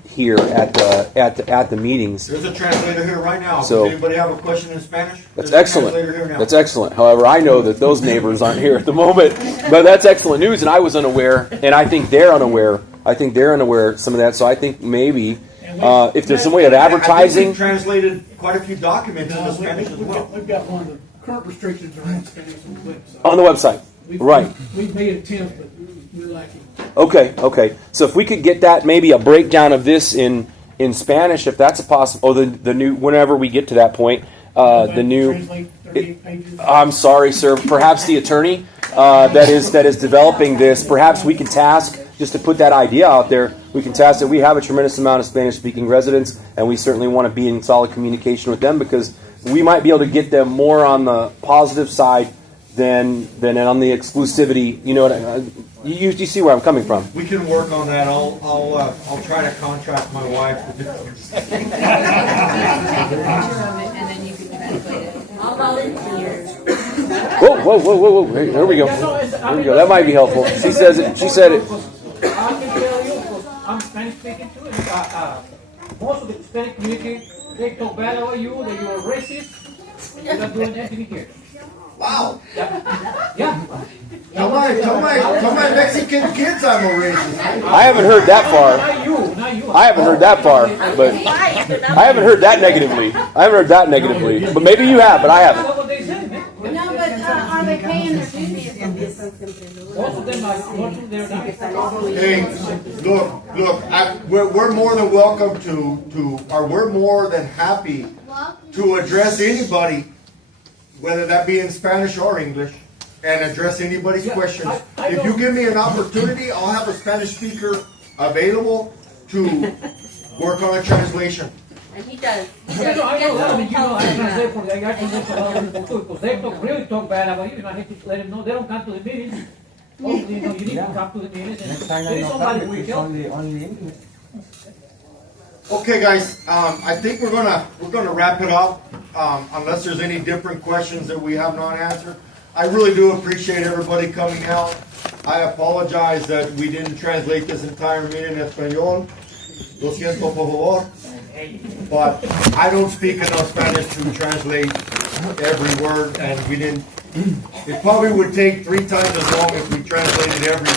here at the meetings. There's a translator here right now. So, does anybody have a question in Spanish? That's There's a excellent. translator here now. That's excellent. However, I know that those neighbors aren't here at the moment, but that's excellent news, and I was unaware, and I think they're unaware. Of some of that, so I think maybe if there's some way of advertising. We've translated quite a few documents into Spanish as well. We've got one of the current restrictions around Spanish on the website. On the website, right. We've made attempts, but we're lacking. Okay. So if we could get that, maybe a breakdown of this in Spanish, if that's a possible. The new, whenever we get to that point, the new. Translate 38 pages. I'm sorry, sir. Perhaps the attorney that is developing this. Perhaps we can task, just to put that idea out there. We can task that we have a tremendous amount of Spanish-speaking residents, and we certainly want to be in solid communication with them because we might be able to get them more on the positive side than on the exclusivity. You know what? You see where I'm coming from. We can work on that. I'll try to contract my wife to do it. Take a picture of it and then you can translate it. I'll volunteer. Whoa. Hey, there we go. That might be helpful. She says it. She said it. I can tell you, I'm Spanish speaking too. Most of the Hispanic community, they talk bad about you, that you're racist. We're not doing that here. Wow. Yeah. Tell my Mexican kids I'm a racist. I haven't heard that far. Not you. I haven't heard that far, but I haven't heard that negatively. But maybe you have, but I haven't. No, but are they paying their dues? Most of them are not. Hey, look, we're more than welcome we're more than happy to address anybody, whether that be in Spanish or English, and address anybody's questions. If you give me an opportunity, I'll have a Spanish speaker available to work on a translation. And he does. I know that. I mean, I translate for the guy translate for other people too, because they really talk bad about you, and I have to let them know they don't come to the meetings. Hopefully, you need to come to the meetings, and there is somebody we help. Okay, guys, I think we're gonna wrap it up, unless there's any different questions that we have not answered. I really do appreciate everybody coming out. I apologize that we didn't translate this entire meeting in Espanol. Lo siento, por favor. But I don't speak enough Spanish to translate every word, and we didn't. It probably would take 3 times as long if we translated every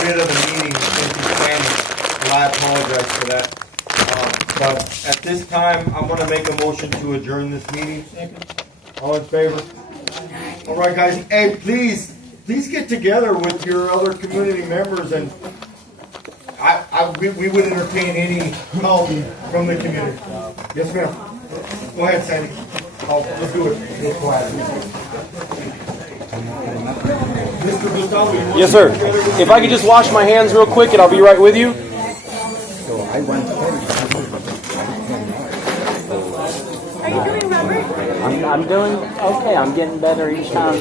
bit of the meeting into Spanish, and I apologize for that. But at this time, I'm going to make a motion to adjourn this meeting. All in favor? All right, guys. Hey, please get together with your other community members, and we would entertain any help from the community. Yes, ma'am. Go ahead, Sandy. Let's do it. Mr. Gustavo, Yes, sir. If I could just wash my hands real quick, and I'll be right with you. Are you doing, Robert? I'm doing okay. I'm getting better each time.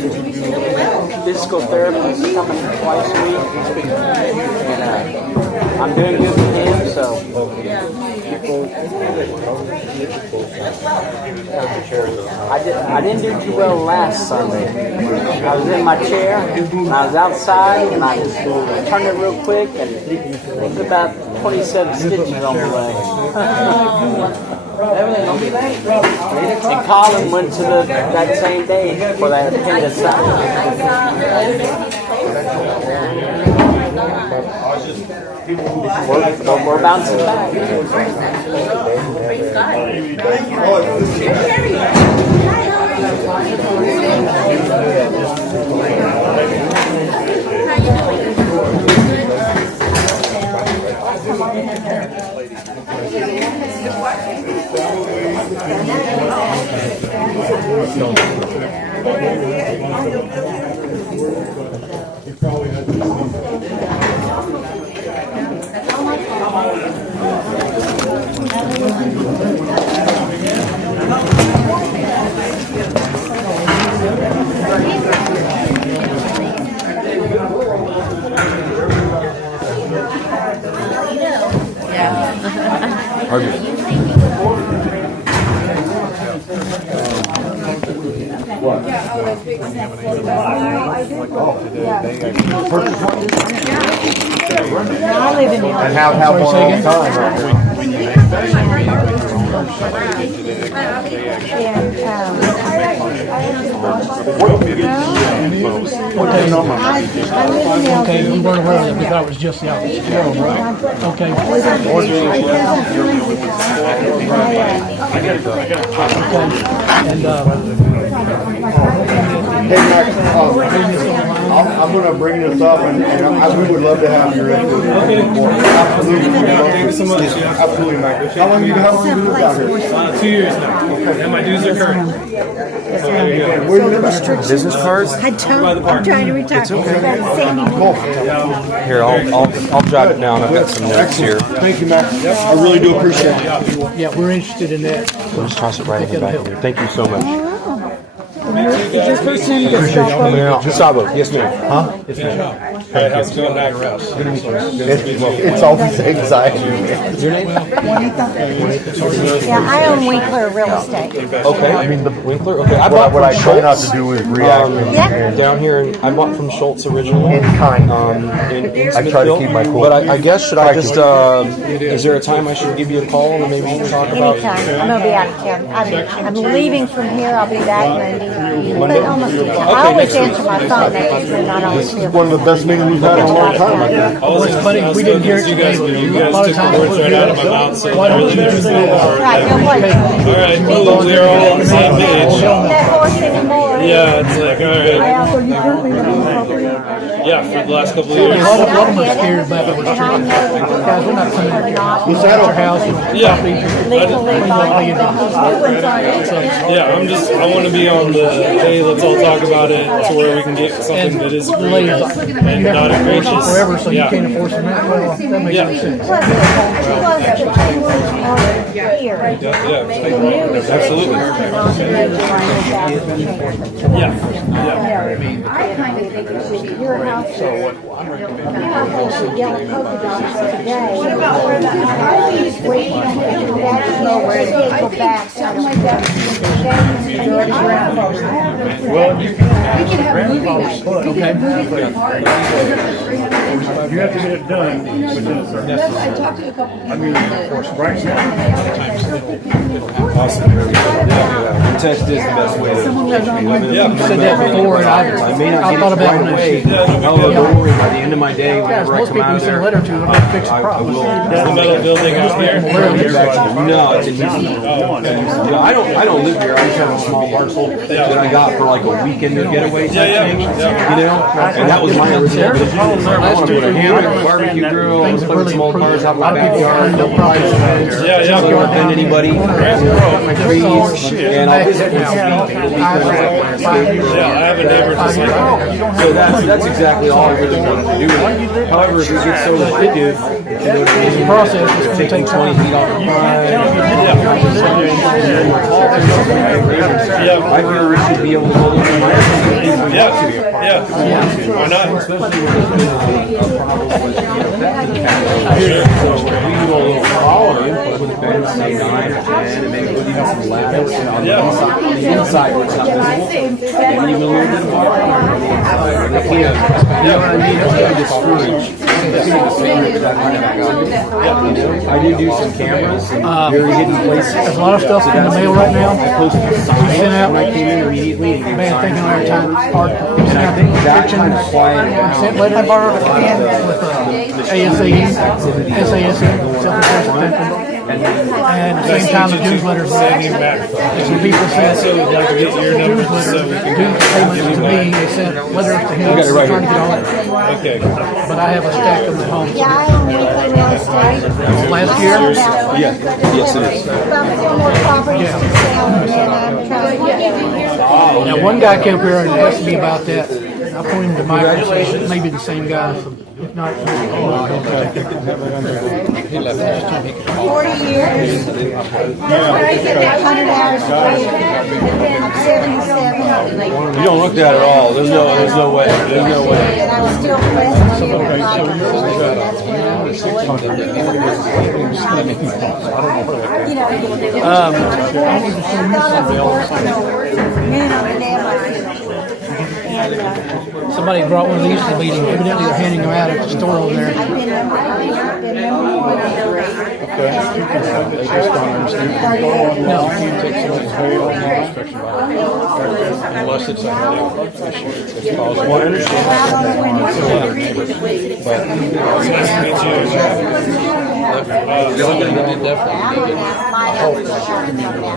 Physical therapy is coming twice a week, and I'm doing good with him. So I didn't do too well last Sunday. I was in my chair, and I was outside, and I just turned it real quick, and it was about 27 stitches on the leg. And Colin went to that same day for that appendicitis. We're bouncing back. Praise God. He probably had What? I live in the And have one all the time. Okay, we weren't aware of it. We thought it was just the office. Okay. Hey, Max, I'm going to bring this up, and we would love to have your input. Absolutely. Thank you so much. Absolutely, Max. How long have you been out here? 2 years now. Okay. And my dues are current. Where do you live? Business cards? I don't, I'm trying to retire. It's okay. Here, I'll jot it down. I've got some notes here. Thank you, Max. I really do appreciate it. Yeah, we're interested in that. We'll just toss it right in the back here. Thank you so much. Is your first name Gustavo, yes ma'am. Huh? Yes ma'am. Hey, how's it going back? It's always anxiety. Your name? Yeah, I own Winkler Real Estate. Okay, I mean the Winkler. Okay, I bought What I from try not Schultz. to do is react. Down here, and I bought from Schultz originally. In kind. In I try to keep my cool. But I guess should I just? Is there a time I should give you a call and maybe talk about? Anytime. I'm gonna be out of town. I'm leaving from here. I'll be back Monday. Monday? But almost, I always answer my phone. That's not always This is here. one of the best meetings we've had in a long time, I think. What's funny, we didn't hear it you today, guys, but you a guys lot took of the times. words right out of my mouth, so Why I don't really we never just said that. Right, no wait. All right, cool. We're all on the same page. That horse anymore. Yeah, it's like, all right. So you currently live on property? Yeah, for the last couple of A years. lot of them are scared about it. And I know that Guys, we're not coming to What's that your on? house. Yeah. legally binding, but these new ones aren't. Yeah, I want to be on the, hey, let's all talk about it to where we can get something that is green and not outrageous. Forever, so you Yeah. can't enforce them. Well, that makes no sense. Plus the changes are here. Yeah, absolutely. Yeah, I kind of think it should be your house. Yellow polka dots today. What about where the waiting on that's nowhere to go back, something like that. Well, We can have moving night. We can have moving party. You have to get it done within a certain. I talked to a couple people. I mean, of course, right now. Awesome. Text is the best way to. You said that before, and I may not get thought it about right it. away. However, don't worry, by the end of my day, Guys, whenever I most come people out you of send a there, letter to, they're gonna fix the I problem. will. the metal building out here. No, it's in Houston. Yeah, I don't live here. I just have a small parcel that I got for like a weekend getaway type thing. You know, and that was my original vision. I want to put a hammock, a barbecue grill, play with small cars out my backyard, no privacy. Yeah, Not going to offend anybody. Got my trees, and I'll visit once a week. Yeah, I have a neighbor just like that. So that's exactly all I really wanted to do. However, if it gets so restrictive, you know what I mean? The process is going to Taking take 20 feet off the line. Yeah. I feel we should be able to hold it. Yeah, why not? Especially when there's been a problem with So if we do a little crawling, put the bed say 9 or 10, and maybe put even some lamps on the inside where it's not visible, and even a little bit of water on the inside. You know what I mean? It's going to discourage. I did do some cameras in very hidden places. There's a lot of stuff in the mail right now. I posted the sign Sent out. when I came in immediately. And Man, thinking our time hard. and I think that kind of quieted Sent letter. I borrowed a pen with ASAE, self-assessment. And at the same time, the newsletters were some people said, Like to get your number so we can payments to me, they sent letters to him, got it right trying to here. get on it. Okay. But I have a stack of them at home. Yeah, I own Winkler Real Estate. Last year? Yes, yes it is. About 4 more properties to sell, and then I'm trying to get Now, one guy came up here and asked me about that. I pointed him to Mike, maybe the same guy, so if not. 40 years. 100 hours a week, and then 77. You don't look that at all. There's no way. There's no way. And I was still pressed here, and that's when you know, Somebody brought one of these to the meeting. Evidently, they're handing them out at the store over there. I've been number 1. They just don't understand. No. You take someone's pay on the inspection unless it's a headache issue. It's possible. Well, I understand.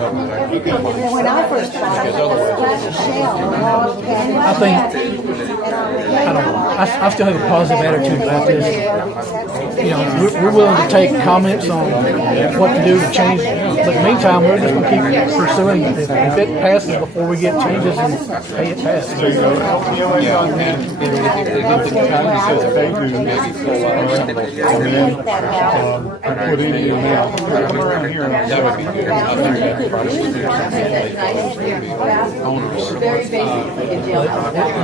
When I first bought it, it was a shell. I think, I I still have a positive attitude about this. You know, we're willing to take comments on what to do to change, but in the meantime, we're just going to keep pursuing. If it passes before we get changes, and hey, it passed. So, you know, if the county says they do, and then put in the amount. Come around here and that would be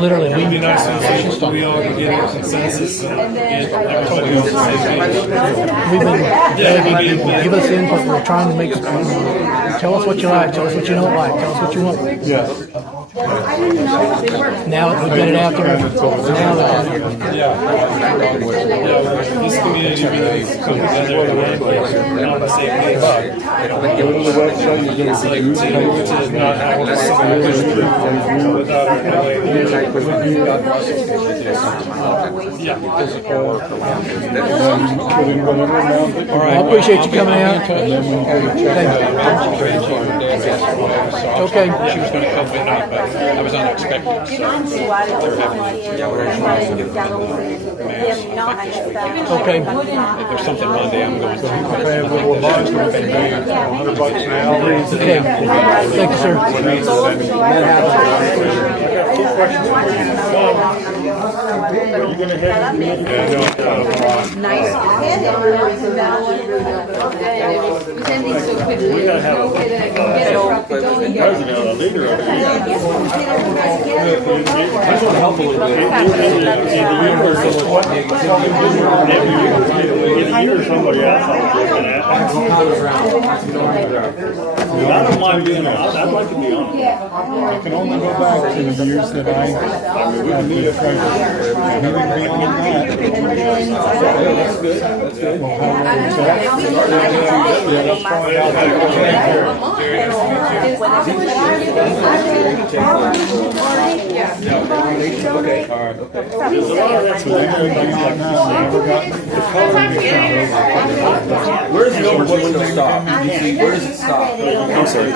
Literally, It'd be nice if we all could get a consensus and get everybody on the same page. give us input. We're trying to make. Tell us what you like. Tell us what you don't like. Tell us what you want. Yes. Now that we've got it out there, now that This community really needs to come together and on the same page. It's like to not act as someone without our All right. I appreciate you coming out. Okay. She was going to come tonight, but I was unexpected. So Okay. If there's something Monday, I'm going to. Okay, we'll advise them to pay $100 an hour. Okay. Thank you, sir. Are you gonna head? Nice. Sending so quickly. We gotta have a president, a leader over here. I just want to help a little bit. In the universe of what? In a year, somebody else I'm looking at. I don't mind being on. I'd like to be on. I can only go back to the years that I need a treasurer. And he would be on that. That's good. That's good. We'll have let's find out. Okay, all right. Where's the over window stop? Where does it stop? I'm sorry.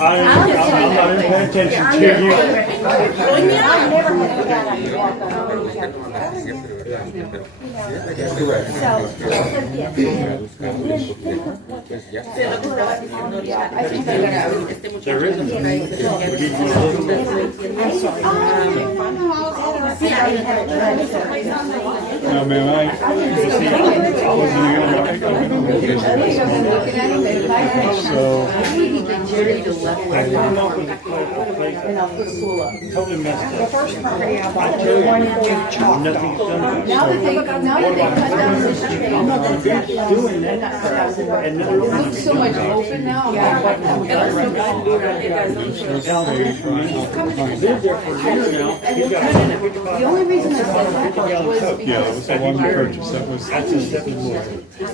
I'm not paying attention to you. There isn't. No, man, I was in the Totally messed up. The first property I bought was one for chalk. Nothing's done. Now that they cut down this tree, Doing that. And It looks so much open now. the only reason I said that was yeah, it was the one purchase. That's a step in more. he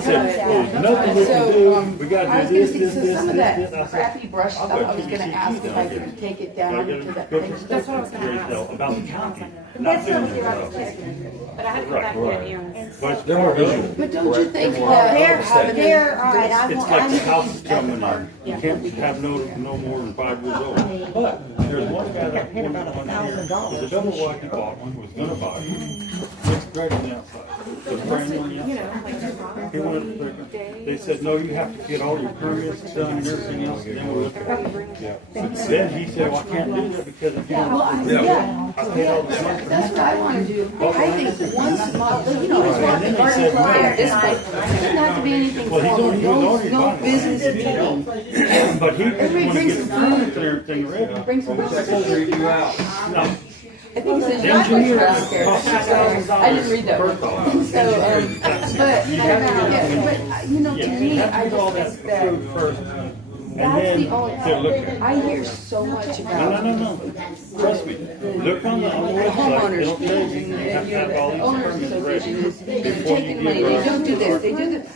said, nothing we can do. We got to do this. Some of that crappy brush stuff, I was going to ask if I could take it down into that thing. That's what I was going to ask. About the county. That's what I'm but I have to go back and get it. But they're more visual. But don't you think that They're, all right, It's like the house is coming in. You can't have no more than 5 years old. But there's one guy that paid about $1,000. There's a double wide he bought one, was gonna buy it. It's great on the outside. It's brand new on the outside. He wanted to, they said, no, you have to get all your permits done and everything else, and then we'll look at it. Then he said, well, I can't do that because if you don't, I paid all the money. That's what I want to do. I think once, he was walking garden supply at this point. It doesn't have to be anything formal, no business meeting. But he just Everybody wanted to brings get the some permits and everything ready. Bring some No. I think it's a driveway downstairs. So I didn't read that one. So, but you know, to me, I just think that that's the only. I hear so much about. No. Trust me. Look on the website. Homeowners, It'll tell you you have to have all the these owners permits ready associations, they're before you taking get money, they ready. don't do this, they do this.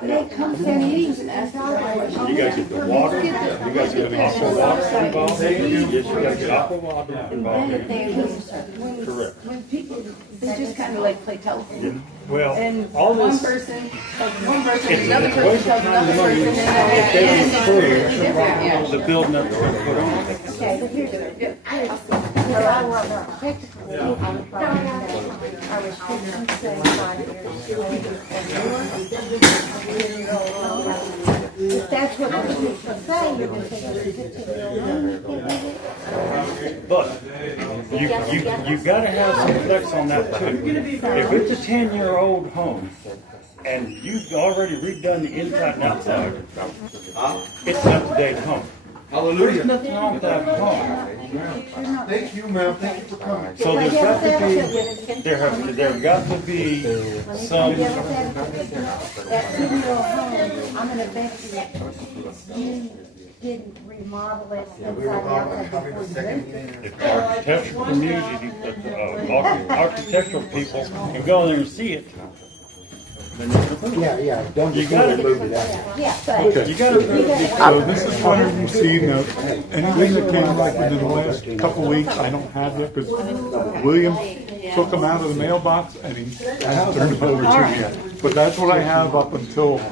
They come to their meetings and ask all the questions. You guys get the water, you guys get the aqua water involved, yes, you guys get aqua water involved. Correct. When people, they just kind of like play telephone. Well, And all one this, person tells one person, it's another a person waste tells of time another and money person, and if they then don't it's clear completely different, yeah. the building that they're gonna put on. Okay, but here's the, well, I work technically on the property that our restrictions say 5 years. If that's what the restrictions say, you can take it to 15 But you gotta have some flex on that too. If it's a 10-year-old home and you've already redone the inside and outside, it's an up-to-date home. Hallelujah. There's nothing wrong with that home. Thank you, ma'am. Thank you for coming. So there's got to be, there got to be some. That 2-year-old home, I'm gonna bet you didn't remodel it inside and outside before you lived there. If the architectural community, architectural people can go there and see it, then you can approve it. Yeah, don't You just gotta move it out. Yeah, Okay. You gotta So this is what I received, anything that came like within the last couple of weeks, I don't have it, because William took them out of the mailbox and he hasn't turned them over to me yet. But that's what I have up until this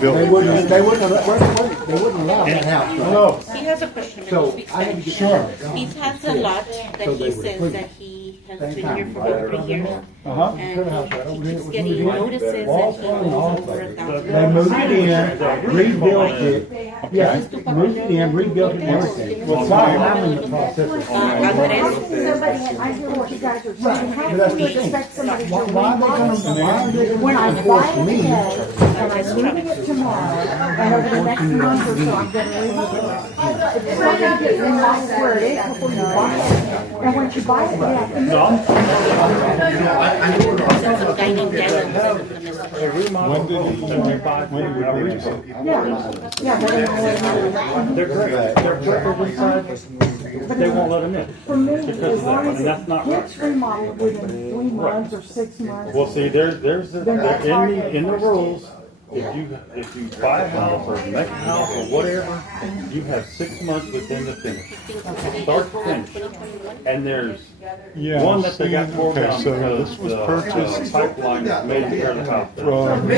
bill. They wouldn't allow that house. No. He has a question. So I had to get. Sure. He has a lot that he says that he has been here for over 3 years. Uh-huh. And he keeps getting notices and he owes over $1,000. They moved it in, rebuilt it. Yeah, moved it in, rebuilt it and everything. Well, Sorry, I'm in the process of. Somebody, I hear what you guys are saying, how can you expect somebody to Why are they gonna when I enforce buy it me? today, and I'm moving it tomorrow, and over the next month or so, I'm gonna remodel it. It's not gonna get remodeled where it is before you buy it, and once you buy it, you have to move There's a guy named Dan that lives in the When did he release it? Yeah, but They're great. They're perfect inside, but they won't let them in. for me, Because as of that, long and as that's not it right. gets remodeled within 3 months or 6 months. Well, see, there's in the rules, if you buy a house or make a house or whatever, you have 6 months within the finish, start to finish. And there's Yeah, one that they got torn okay, down so because this was the purchased pipeline is made near the house. from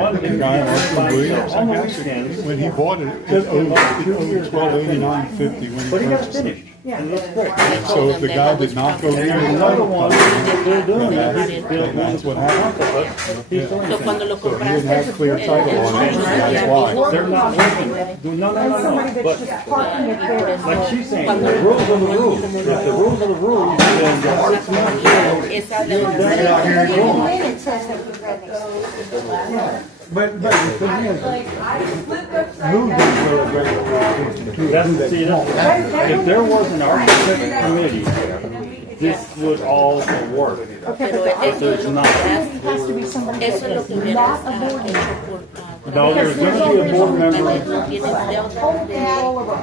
One the guy Mr. Williams, on the I guess, weekends, when he bought it, it owed $1289.50 when but he got he it purchased it. finished. And it looks great. So if the guy did not go through And the another one that they're doing then is that's what happened. he's doing So cuando lo So he didn't compraste, have clear title on it, that's why. They're not working. No. But Parking it there. like she's saying, the rules are the rules. If the rules are the rules, then the 6 months. esa de But even then, it says that we're ready. But the thing is, If there was an architect committee, this would all work. Okay, Pero but eso es lo que it has to be somebody eso es lo that que is hubieras not a board member. hecho por No, there's going to be a board member.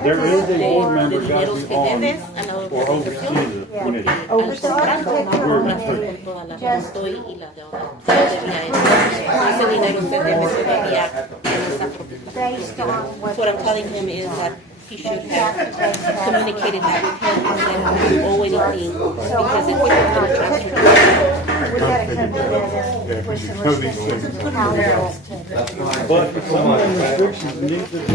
There is a board member got to be on or oversee the committee. Over the architectural committee, just ese dinero se debe se debía en esa propiedad. based on what. What I'm telling him is that he should have communicated that with him and then we owe anything because it's going to transfer. We gotta come to that with some restrictions. How to- But some of the restrictions need to So be.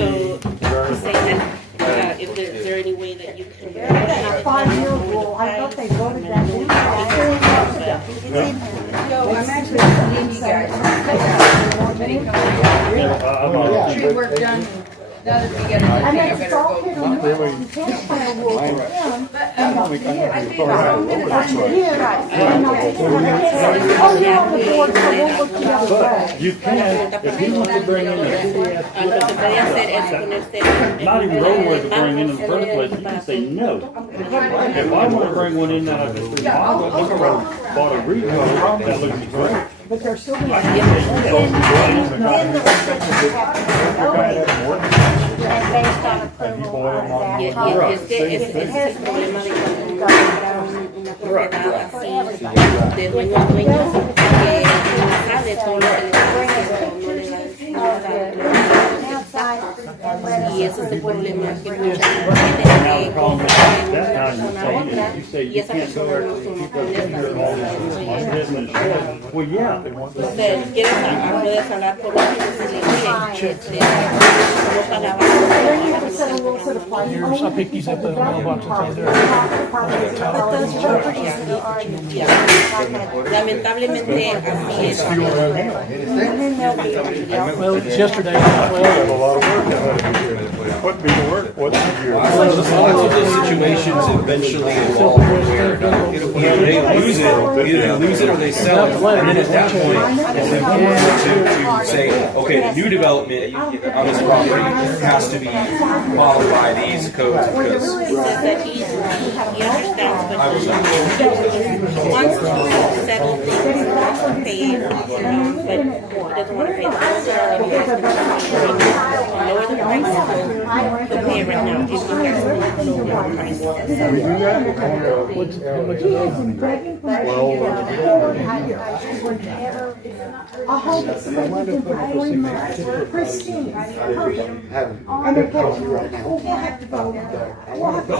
he's saying that is there any way that you can? That 5-year rule, I thought they voted that in. It's in there. So I'm actually seeing you guys. Tree work done. Now that we get it, And I that's better all go. hit or miss. You can't find a rule for them. And not here. I think I'm gonna find it. Here, and not here. Oh, you're on the board, so we'll look the other way. But you can, if he wants to bring in a city Lo que puede hacer es ponerse not even know where to bring in the first place, you can say no. If I want to bring one in that I just remodeled, I could have bought a rebuild that looks great. But they're still being. I can say no. Then the restrictions have to be noted and based on approval of that. Y es el problema de cuando uno compra una propiedad así de dueño a dueño que no sabe todo lo que ese es el problema, que mucha gente tiene que confiar en una persona a otra y esa persona no son honestas. Well, yeah. Usted quiere hablar, puedes hablar por él y decirle, mire, no está lavando. Here's, I picked these up at the mailbox on there. Lamentablemente así es. Well, it's yesterday. What be the work? What's the Lots of those situations eventually evolve where either they lose it or they sell it, and then at that point, it's important to say, okay, the new development on this property has to be followed by these codes because He says that he understands, but he wants to settle things, wants to pay, but doesn't want to pay the bills, and he has to lower the price, he'll pay it right now if he has to lower the price. I hope it's Christine. And it gets you right now. We'll have to vote. We'll have to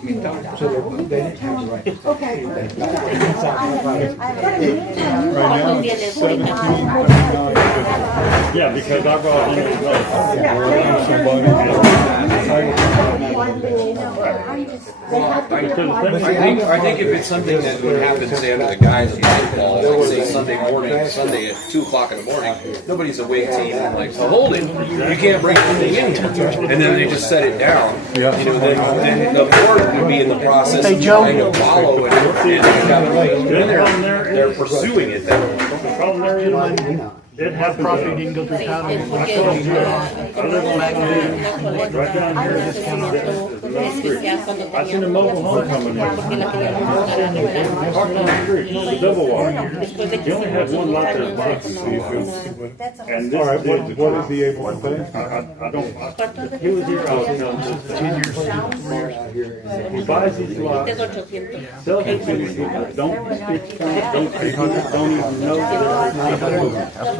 think about that. Okay. Yeah, because I brought in I think if it's something that would happen, say, under the guise of like say Sunday morning, Sunday at 2 o'clock in the morning, nobody's awake to even like, so hold it, you can't bring anything in here, and then they just set it down. You know, then the board would be in the process of trying to follow it, and they're pursuing it. The problem there is, it happens. Property didn't go through county. I live on that right down here. I seen a mobile home coming in. Parked on the street, the double wide. He only had one lot there, and All right, what is he able to pay? I don't. He was here. I was 10 years. He buys these lots, sells them to these people. Don't speak, don't even know.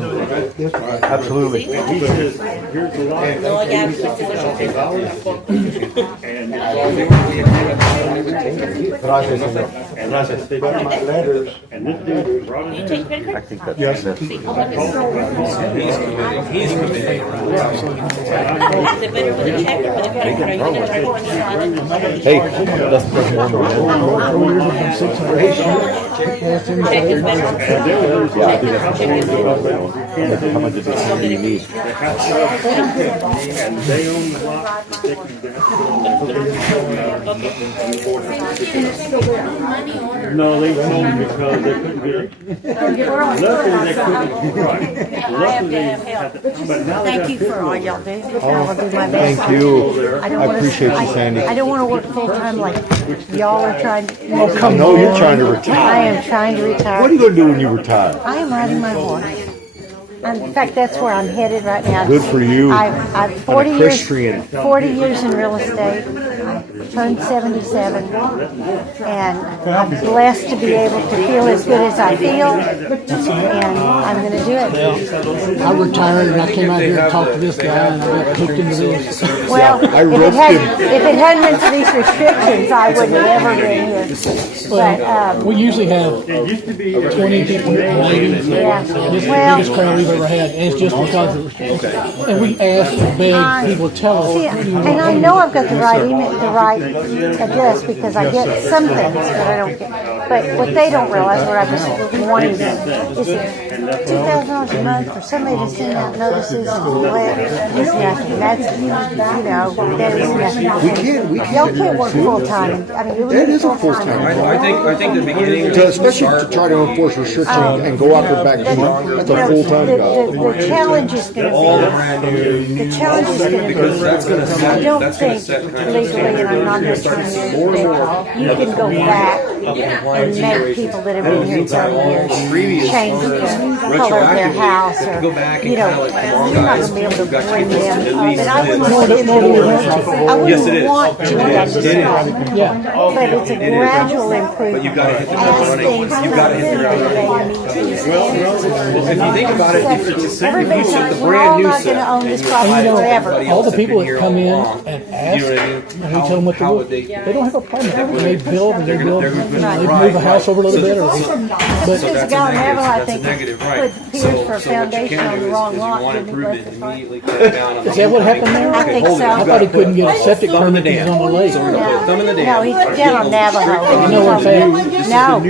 Absolutely. And he says, here's the lot. And it's and I said, they got my letters. And this dude brought it in. I think that's Yes. He's committed. Hey, that's how much do you need? And they own the lot. No, they told me because they couldn't get it. Luckily, they couldn't. Right. Luckily, they had to. But now they Thank you for all y'all do. I'll do my best. Thank you. I don't I wanna- appreciate you, Sandy. I don't want to work full-time like y'all are trying to. Oh, come on. No, you're trying to retire. I am trying to retire. What are you going to do when you retire? I am riding my horse. In fact, that's where I'm headed right now. Good for you. I've 40 And years, equestrian. 40 years in real estate. I turned 77, and I'm blessed to be able to feel as good as I feel, and I'm going to do it. I retired and I came out here and talked to this guy and I got hooked into this. Well, I if roped it hadn't been for these restrictions, I wouldn't have ever been here. But We usually have 20 people here at the meeting. Yeah. This is the Well- biggest crowd we've ever had, and it's just because of restrictions. And we ask and beg people to tell us. see, what do you and I want? know I've got the right email, the right address because I get some things, but I don't get. But what they don't realize, what I was wanting is that $2,000 a month for somebody to send out notices and letters is nothing. That's that is nothing. Y'all can't work full time. I mean, you That is a full time. full-time. I think the beginning, Especially to try to enforce restrictions and go out there back to work. That's a full-time job. The challenge is going all to brand new. be, the challenge is going to Because that's going to be, I set, don't that's going to think set kind of legally, and I'm not going to try to you can go back compliance and make situations. people that have And been here meantime, 30 all years the previous change the owners color of their house, retroactively have to or, go back and you know, kind of like, come on you're not guys, gonna be able to we've got to bring keep this them at up, least and I this. wouldn't Yes, it is. want to It have is. to It is. stop. But it's a It is. gradual But improvement. you've got to hit the As ground running. things You've got to hit the ground running. Well, if you think about it, if you set Everybody's the like, we're brand all new not set gonna own and this you property apply it to forever. everybody All else the that's people been that here come all in along, and you ask, know what I mean? and we tell them what to How do, would they? they don't have a problem. When they build and they They're build, gonna- they right, move a house right. over a little So bit, or that's- but so This that's guy a Neville, I negative. think, That's a negative, put right? piers So for what you foundation can on do the is wrong you lot, want didn't he, improvement, Leslie Clark? immediately cut down on the. is that what happened there? I think Hold it. so. I thought he couldn't get a septic Thumb in the permit because he's dam. on the lake. So we're gonna put a thumb in the dam. No, he's down on Navajo. You know what I'm saying? No,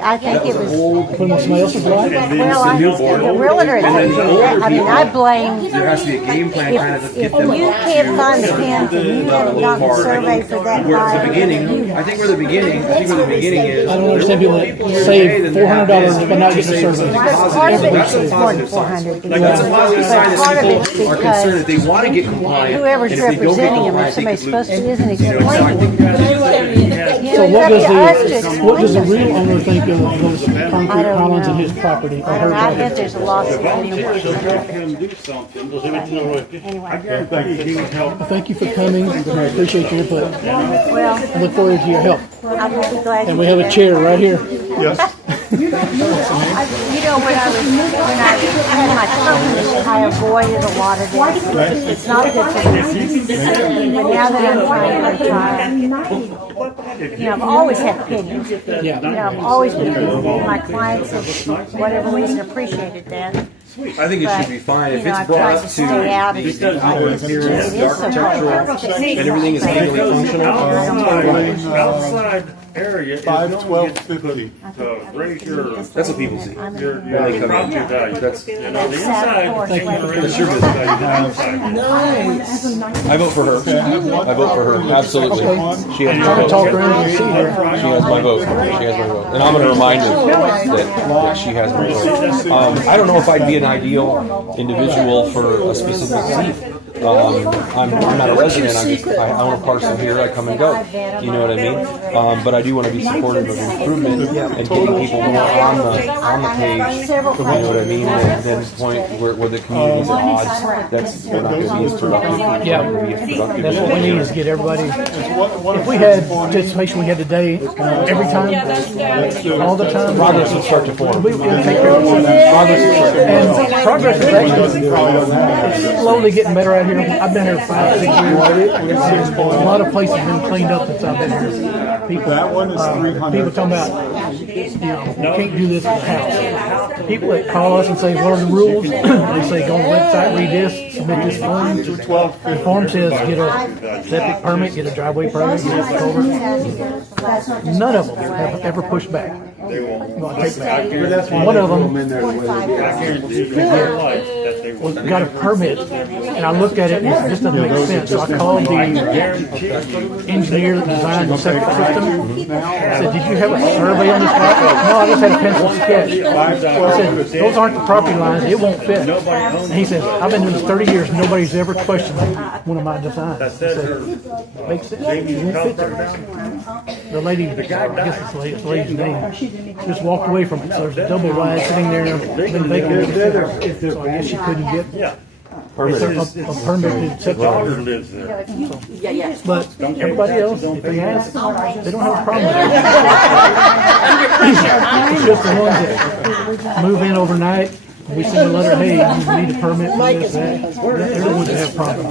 I think it was, Put him on somebody else's lot? well, the realtor had said, I mean, I blame, There has to be a game plan kind of to if get them. you can't find the pins and you haven't gotten a survey for that Where fire. the beginning, I think where the beginning is. I don't understand people that save $400 but not getting a survey. Part of it That's a is more than positive sign. 400. Like, that's a positive sign But part of that it's people are concerned that they want to get compliant. whoever's and if they don't get representing them, compliant, if they somebody's could lose. supposed to, isn't You know, explaining. So what does the real owner think of those concrete pylons in his property? Or her I property? bet there's a lawsuit in the works. Thank you for coming. I appreciate your input. Well, I look forward to your help. I will be glad. And we have a chair right here. Yes. You know, when I had my company, I avoided a lot of this. It's not good for me. But now that I'm trying to retire, you know, I've always had opinions. You know, I've always been opinionated. My clients have, for whatever reason, appreciated that. I think it should be fine if You know, it's I've brought tried up to to stay out of the stuff like appearance, this. the It is so architectural, and everything is legally functional. Outside area is 5/12/50. to raise your, That's what people see. your When they come property in. value. That's, And on the inside, Thank you. raise That's your your business. value. I vote for her. I vote for her, absolutely. She has my vote. Talk around and see here. She has my vote. She has my vote. And I'm going to remind her that she has my vote. I don't know if I'd be an ideal individual for a specific seat. I'm not a resident. I own a parcel here. I come and go. You know what I mean? But I do want to be supportive of improvement and getting people more on the page. You know what I mean? And then point where the community's at odds. That's we're not going to be as productive. Yeah, that's what we need is get everybody. If we had participation we had today, every time, all the time, Progress would start to form. we would take care of it. And progress is actually slowly getting better out here. I've been here 5-6 years. A lot of places have been cleaned up since I've been here. People, That one is 300. people talking about, you can't do this with a house. People that call us and say, what are the rules? They say, go on the website, read this, submit this form. The form says, get a septic permit, get a driveway permit, get a culvert. None of them have ever pushed back. Well, take back. One of them got a permit, and I looked at it, and it just doesn't make sense. So I called the engineer that designed the septic system. I said, did you have a survey on this property? No, I just had a pencil sketch. I said, those aren't the property lines, it won't fit. And he says, I've been doing this 30 years, nobody's ever questioned one of my designs. I said, makes sense, it won't fit there. The lady, I guess it's the lady's name, just walked away from it. So there's a double wide sitting there, been vacant. So I guess she couldn't get a permit septic. Lives there. But everybody else, if they ask, they don't have a problem with it. It's just the ones that move in overnight. We send a letter, hey, you need a permit for this, that. They're the ones that have problems.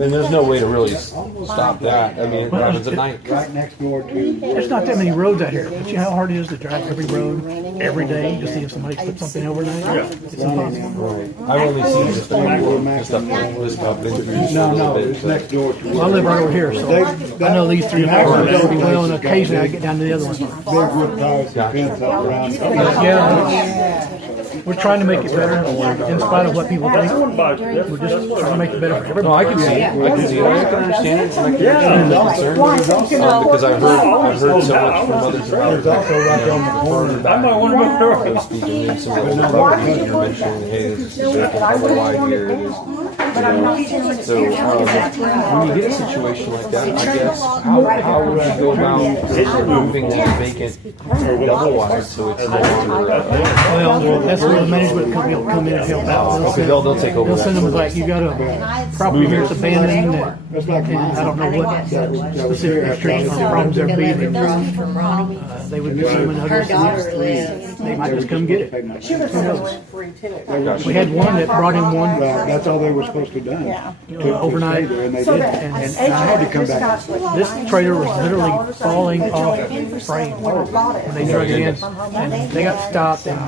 And there's no way to really stop that. I mean, it happens at night. Right next door to. There's not that many roads out here. But you know how hard it is to drive every road every day to see if somebody put something overnight? It's impossible. Right. I've only seen just stuff like this stuff. No, it's next door to. Well, I live right over here, so I know these three houses pretty well, and occasionally I get down to the other one. Big wood tires and fence up around. Yeah, we're trying to make it better in spite of what people think. We're just trying to make it better for everybody. No, I can see it. I can see it. I can understand it. I can understand the concern. Because I've heard so much from others about it. I might want to go through. Speaking in some of the properties you're mentioning, hey, this is a wide here. So when you get a situation like that, I guess, how would you go about moving that vacant double wide so it's no longer? Well, that's where the management company will come in and help out. Okay, they'll take over. They'll send them like, you got a property here that's abandoned, and I don't know what specific restrictions or problems there be. They would be assuming others. They might just come get it. Who knows? We had one that brought in one. That's all they were supposed to do done. Overnight, and they did. And I had to come back. This trailer was literally falling off the frame when they drug it in, and they got stopped. And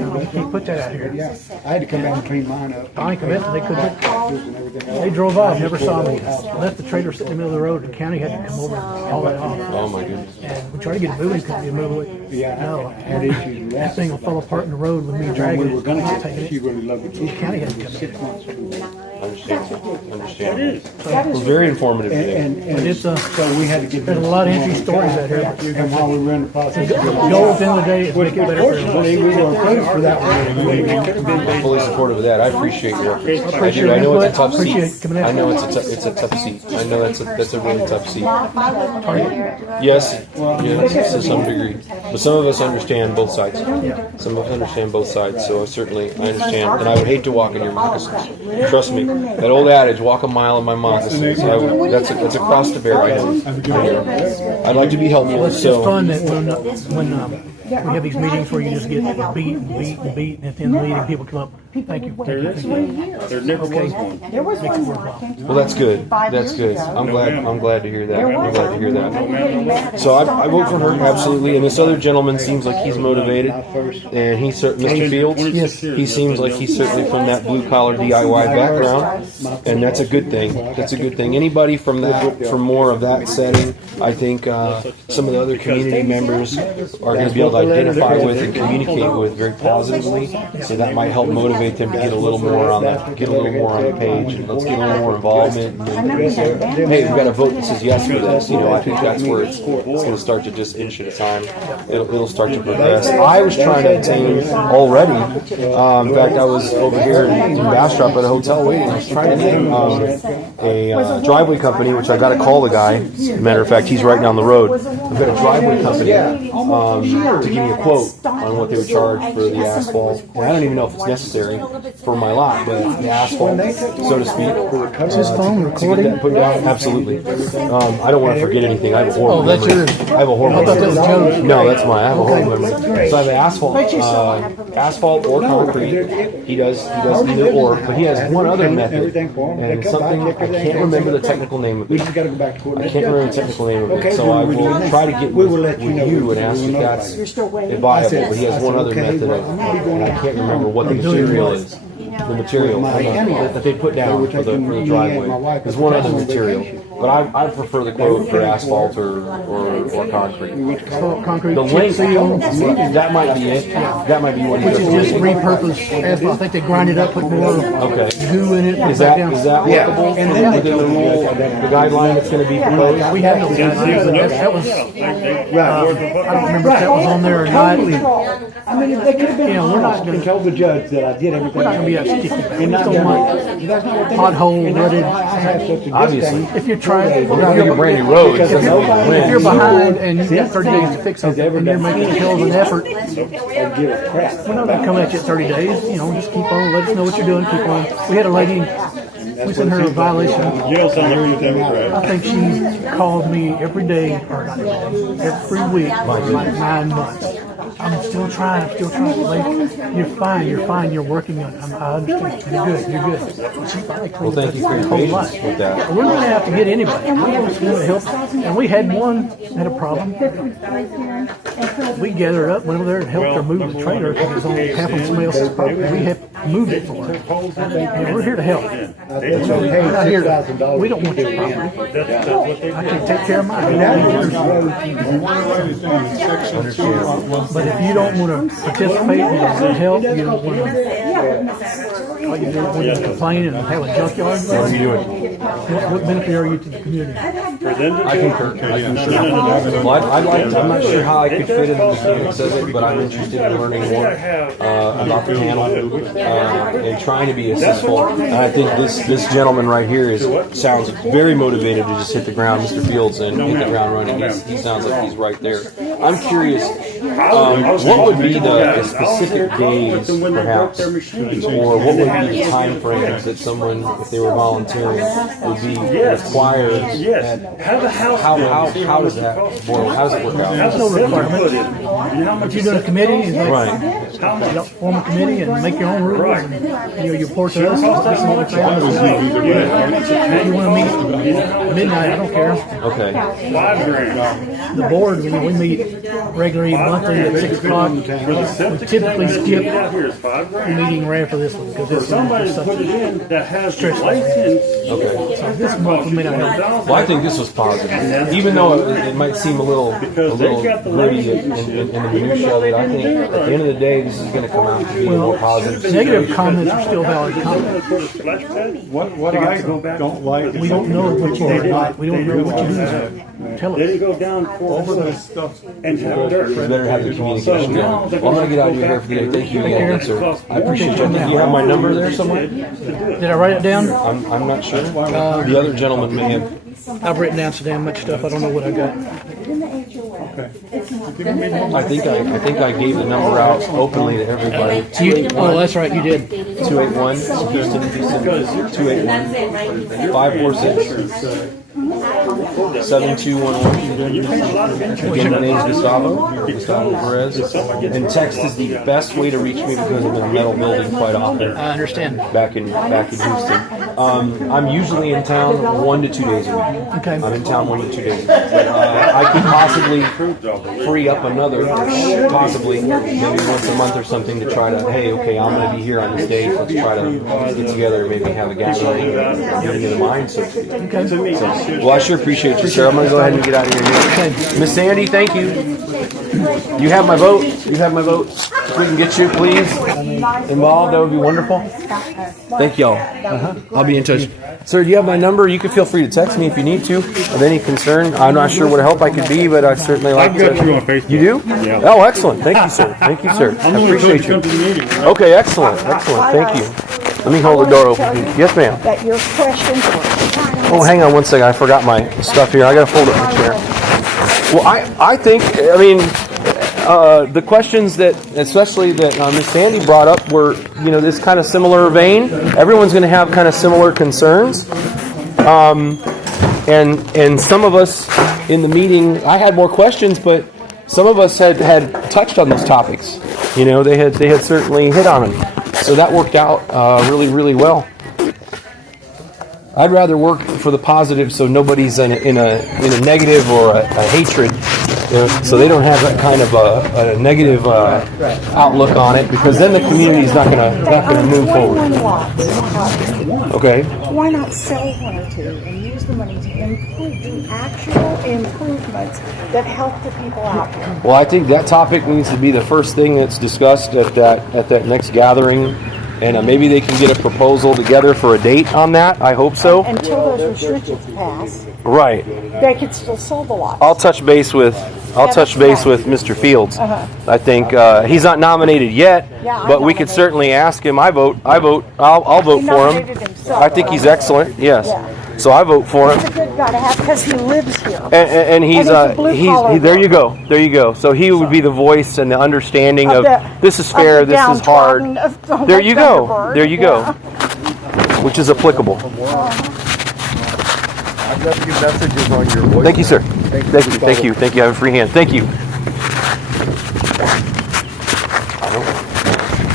you can't put that out here. Yeah, I had to come back and clean mine up. I convinced them they couldn't. They drove off, never saw me. Left the trailer sitting in the middle of the road. The county had to come over and haul that off. Oh my goodness! And we tried to get it moving, couldn't get move it. Yeah, no, had issues with that thing will fall apart in the road with me dragging it. She really loved it. The county had to come 6 months. Understand. It was very informative today. And it's so we had to get. There's a lot of interesting stories out here. And while we were in the process, the goal at the end of the day is make it better for fortunately, we were approved for that one. I'm fully supportive of that. I appreciate your. I know it's a tough seat. I know it's a tough seat. I know that's a really tough seat. Yes, to some degree, but some of us understand both sides. Some of us understand both sides. So I understand, and I would hate to walk in your moccasins. Trust me, that old adage, "Walk a mile in my moccasins." That's a cross to bear. I'd like to be helpful. It's just fun that when we have these meetings where you just get beat, and at the end of the meeting, people come up, thank you. There never was one. There was one more. Well, that's good. That's good. I'm glad to hear that. I'm glad to hear that. So I vote for her absolutely. And this other gentleman seems like he's motivated, and Mr. Fields. Yes, he seems like he's certainly from that blue collar DIY background, and that's a good thing. That's a good thing. Anybody from more of that setting, I think some of the other community members are going to be able to identify with and communicate with very positively. So that might help motivate them to get a little more on the page, and let's get a little more involvement. Hey, we've got a vote that says yes for this. I think that's where it's going to start to just inch at a time. It'll start to progress. I was trying to obtain already. In fact, I was over here in Bastrop at a hotel waiting. I was trying to get a driveway company, which I got to call the guy. As a matter of fact, he's right down the road. I've got a driveway company to give me a quote on what they would charge for the asphalt. And I don't even know if it's necessary for my lot, but the asphalt, so to speak. Is his phone recording? Put down. Absolutely. I don't want to forget anything. I have a horrible memory. I have a horrible I thought that was Joe's. No, that's mine. I have a horrible memory. So I have asphalt or concrete. He does either or, but he has one other method, and it's something I can't remember the technical name of it. I can't remember the technical name of it, so I will try to get with you and ask if that's viable. But he has one other method and I can't remember what the material is. The material that they put down for the driveway. There's one other material. But I prefer the quote for asphalt or concrete. Concrete. The length, that might be it. That might be what he Which does. is just repurposed asphalt. I think they grind it up, put more goo in it. Is that workable? And then within the rule, the guideline that's going to be proposed? We have no guidelines. That was, I don't remember if that was on there or not. I mean, they could have been. We're not going to tell the judge that I did everything. We're not going to be that sticky. And not pothole rutted. Obviously. If you're trying, we're not making brand new roads. If you're behind and you've got 30 days to fix something, and you're making a hell of an effort, we're not going to come at you at 30 days. Just keep on. Let us know what you're doing. Keep on. We had a lady. We sent her a violation. You don't sound like you're Democrat. I think she called me every day, or not every day, every week for like 9 months. I'm still trying. Like, you're fine. You're working on it. I understand. You're good. She finally well, thank you for your patience with that. We're not going to have to get anybody. We're just going to help. And we had one had a problem. We gathered up, went over there and helped her move the trailer because it was on half of somebody else's property. We have moved it for her. And we're here to help. We're not here to, we don't want your property. I can take care of mine. But if you don't want to participate and help, you don't want to complain and have a junkyard. What are you doing? What benefit are you to the community? For them to I do concur. it. I concur. No. Well, I'm not sure how I could fit into the game that says it, but I'm interested in learning more about the panel and trying to be assistful. And I think this gentleman right here sounds very motivated to just hit the ground, Mr. Fields, and hit the ground running. He sounds like he's right there. I'm curious, what would be the specific days, perhaps, or what would be the time frames that someone, if they were volunteering, would be required? How does that work? How does it work out? There's no requirement. If you're doing a committee, Right. you form a committee and make your own rules. And, you report to us. If you want to meet midnight, I don't care. Okay. The board, we meet regularly monthly at 6 o'clock. We typically skip the meeting right after this one because this Somebody is put it in that has the stressful. license. Okay. So this month we may not have. Well, I think this was positive, even though it might seem a little gritty in the minutia of it. I think at the end of the day, this is going to come out to be more positive. Negative comments are still valid comments. What I don't like is We don't know what you did. We don't know what you do. Tell us. Then you go down over this stuff. and have dirt. You better have the communication going. Well, I'm going to get out of your hair for the day. Thank you again, sir. I appreciate you. Do you have my number there somewhere? Did I write it down? I'm not sure. The other gentleman may have. I've written down so damn much stuff. I don't know what I got. I think I gave the number out openly to everybody. Oh, that's right. You did. 281 Houston 281 546 7211. Again, my name is Gustavo Perez. And text is the best way to reach me because I'm in a metal building quite often. I understand. Back in Houston. I'm usually in town 1 to 2 days a week. Okay. I'm in town 1 to 2 days a week. I could possibly free up another, possibly maybe once a month or something to try to, hey, okay, I'm going to be here on this date. Let's try to get together and maybe have a gathering, meeting of the mind, so to speak. Okay. So, well, I sure appreciate you, sir. I'm going to go ahead and get out of here. Miss Sandy, thank you. You have my vote. You have my vote. If we can get you, please, involved, that would be wonderful. Thank y'all. I'll be in touch. Sir, do you have my number? You can feel free to text me if you need to, of any concern. I'm not sure what help I could be, but I certainly like to. I've got you on Facebook. You do? Yeah. Oh, excellent. Thank you, sir. Thank you, sir. I appreciate you. Okay, excellent. Excellent. Thank you. Let me hold the door open. Yes, ma'am. That your questions Oh, hang on one second. I forgot my stuff here. I got to fold up my chair. Well, I think, I mean, the questions that, especially that Miss Sandy brought up were, this kind of similar vein. Everyone's going to have kind of similar concerns. And some of us in the meeting, I had more questions, but some of us had touched on those topics. They had certainly hit on them. So that worked out really, really well. I'd rather work for the positive, so nobody's in a negative or a hatred, so they don't have that kind of a negative outlook on it, because then the community is not going to move forward. Okay. Why not sell one or two and use the money to improve actual improvements that help the people out here? Well, I think that topic needs to be the first thing that's discussed at that next gathering. And maybe they can get a proposal together for a date on that. I hope so. Until those restrictions pass, right. They could still sell the lots. I'll touch base with Mr. Fields. I think he's not nominated yet, but we could certainly ask him. I'll vote for him. I think he's excellent. Yes. So I vote for him. He's a good guy to have because he lives here. And he's there you go. So he would be the voice and the understanding of this is fair, this is hard. There you go. Which is applicable. I've left you messages on your voice. Thank you, sir. Thank you. I have a free hand. Thank you. I don't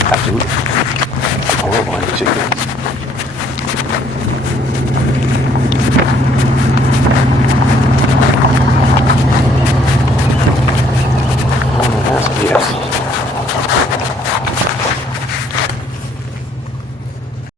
have to. I don't mind chickens.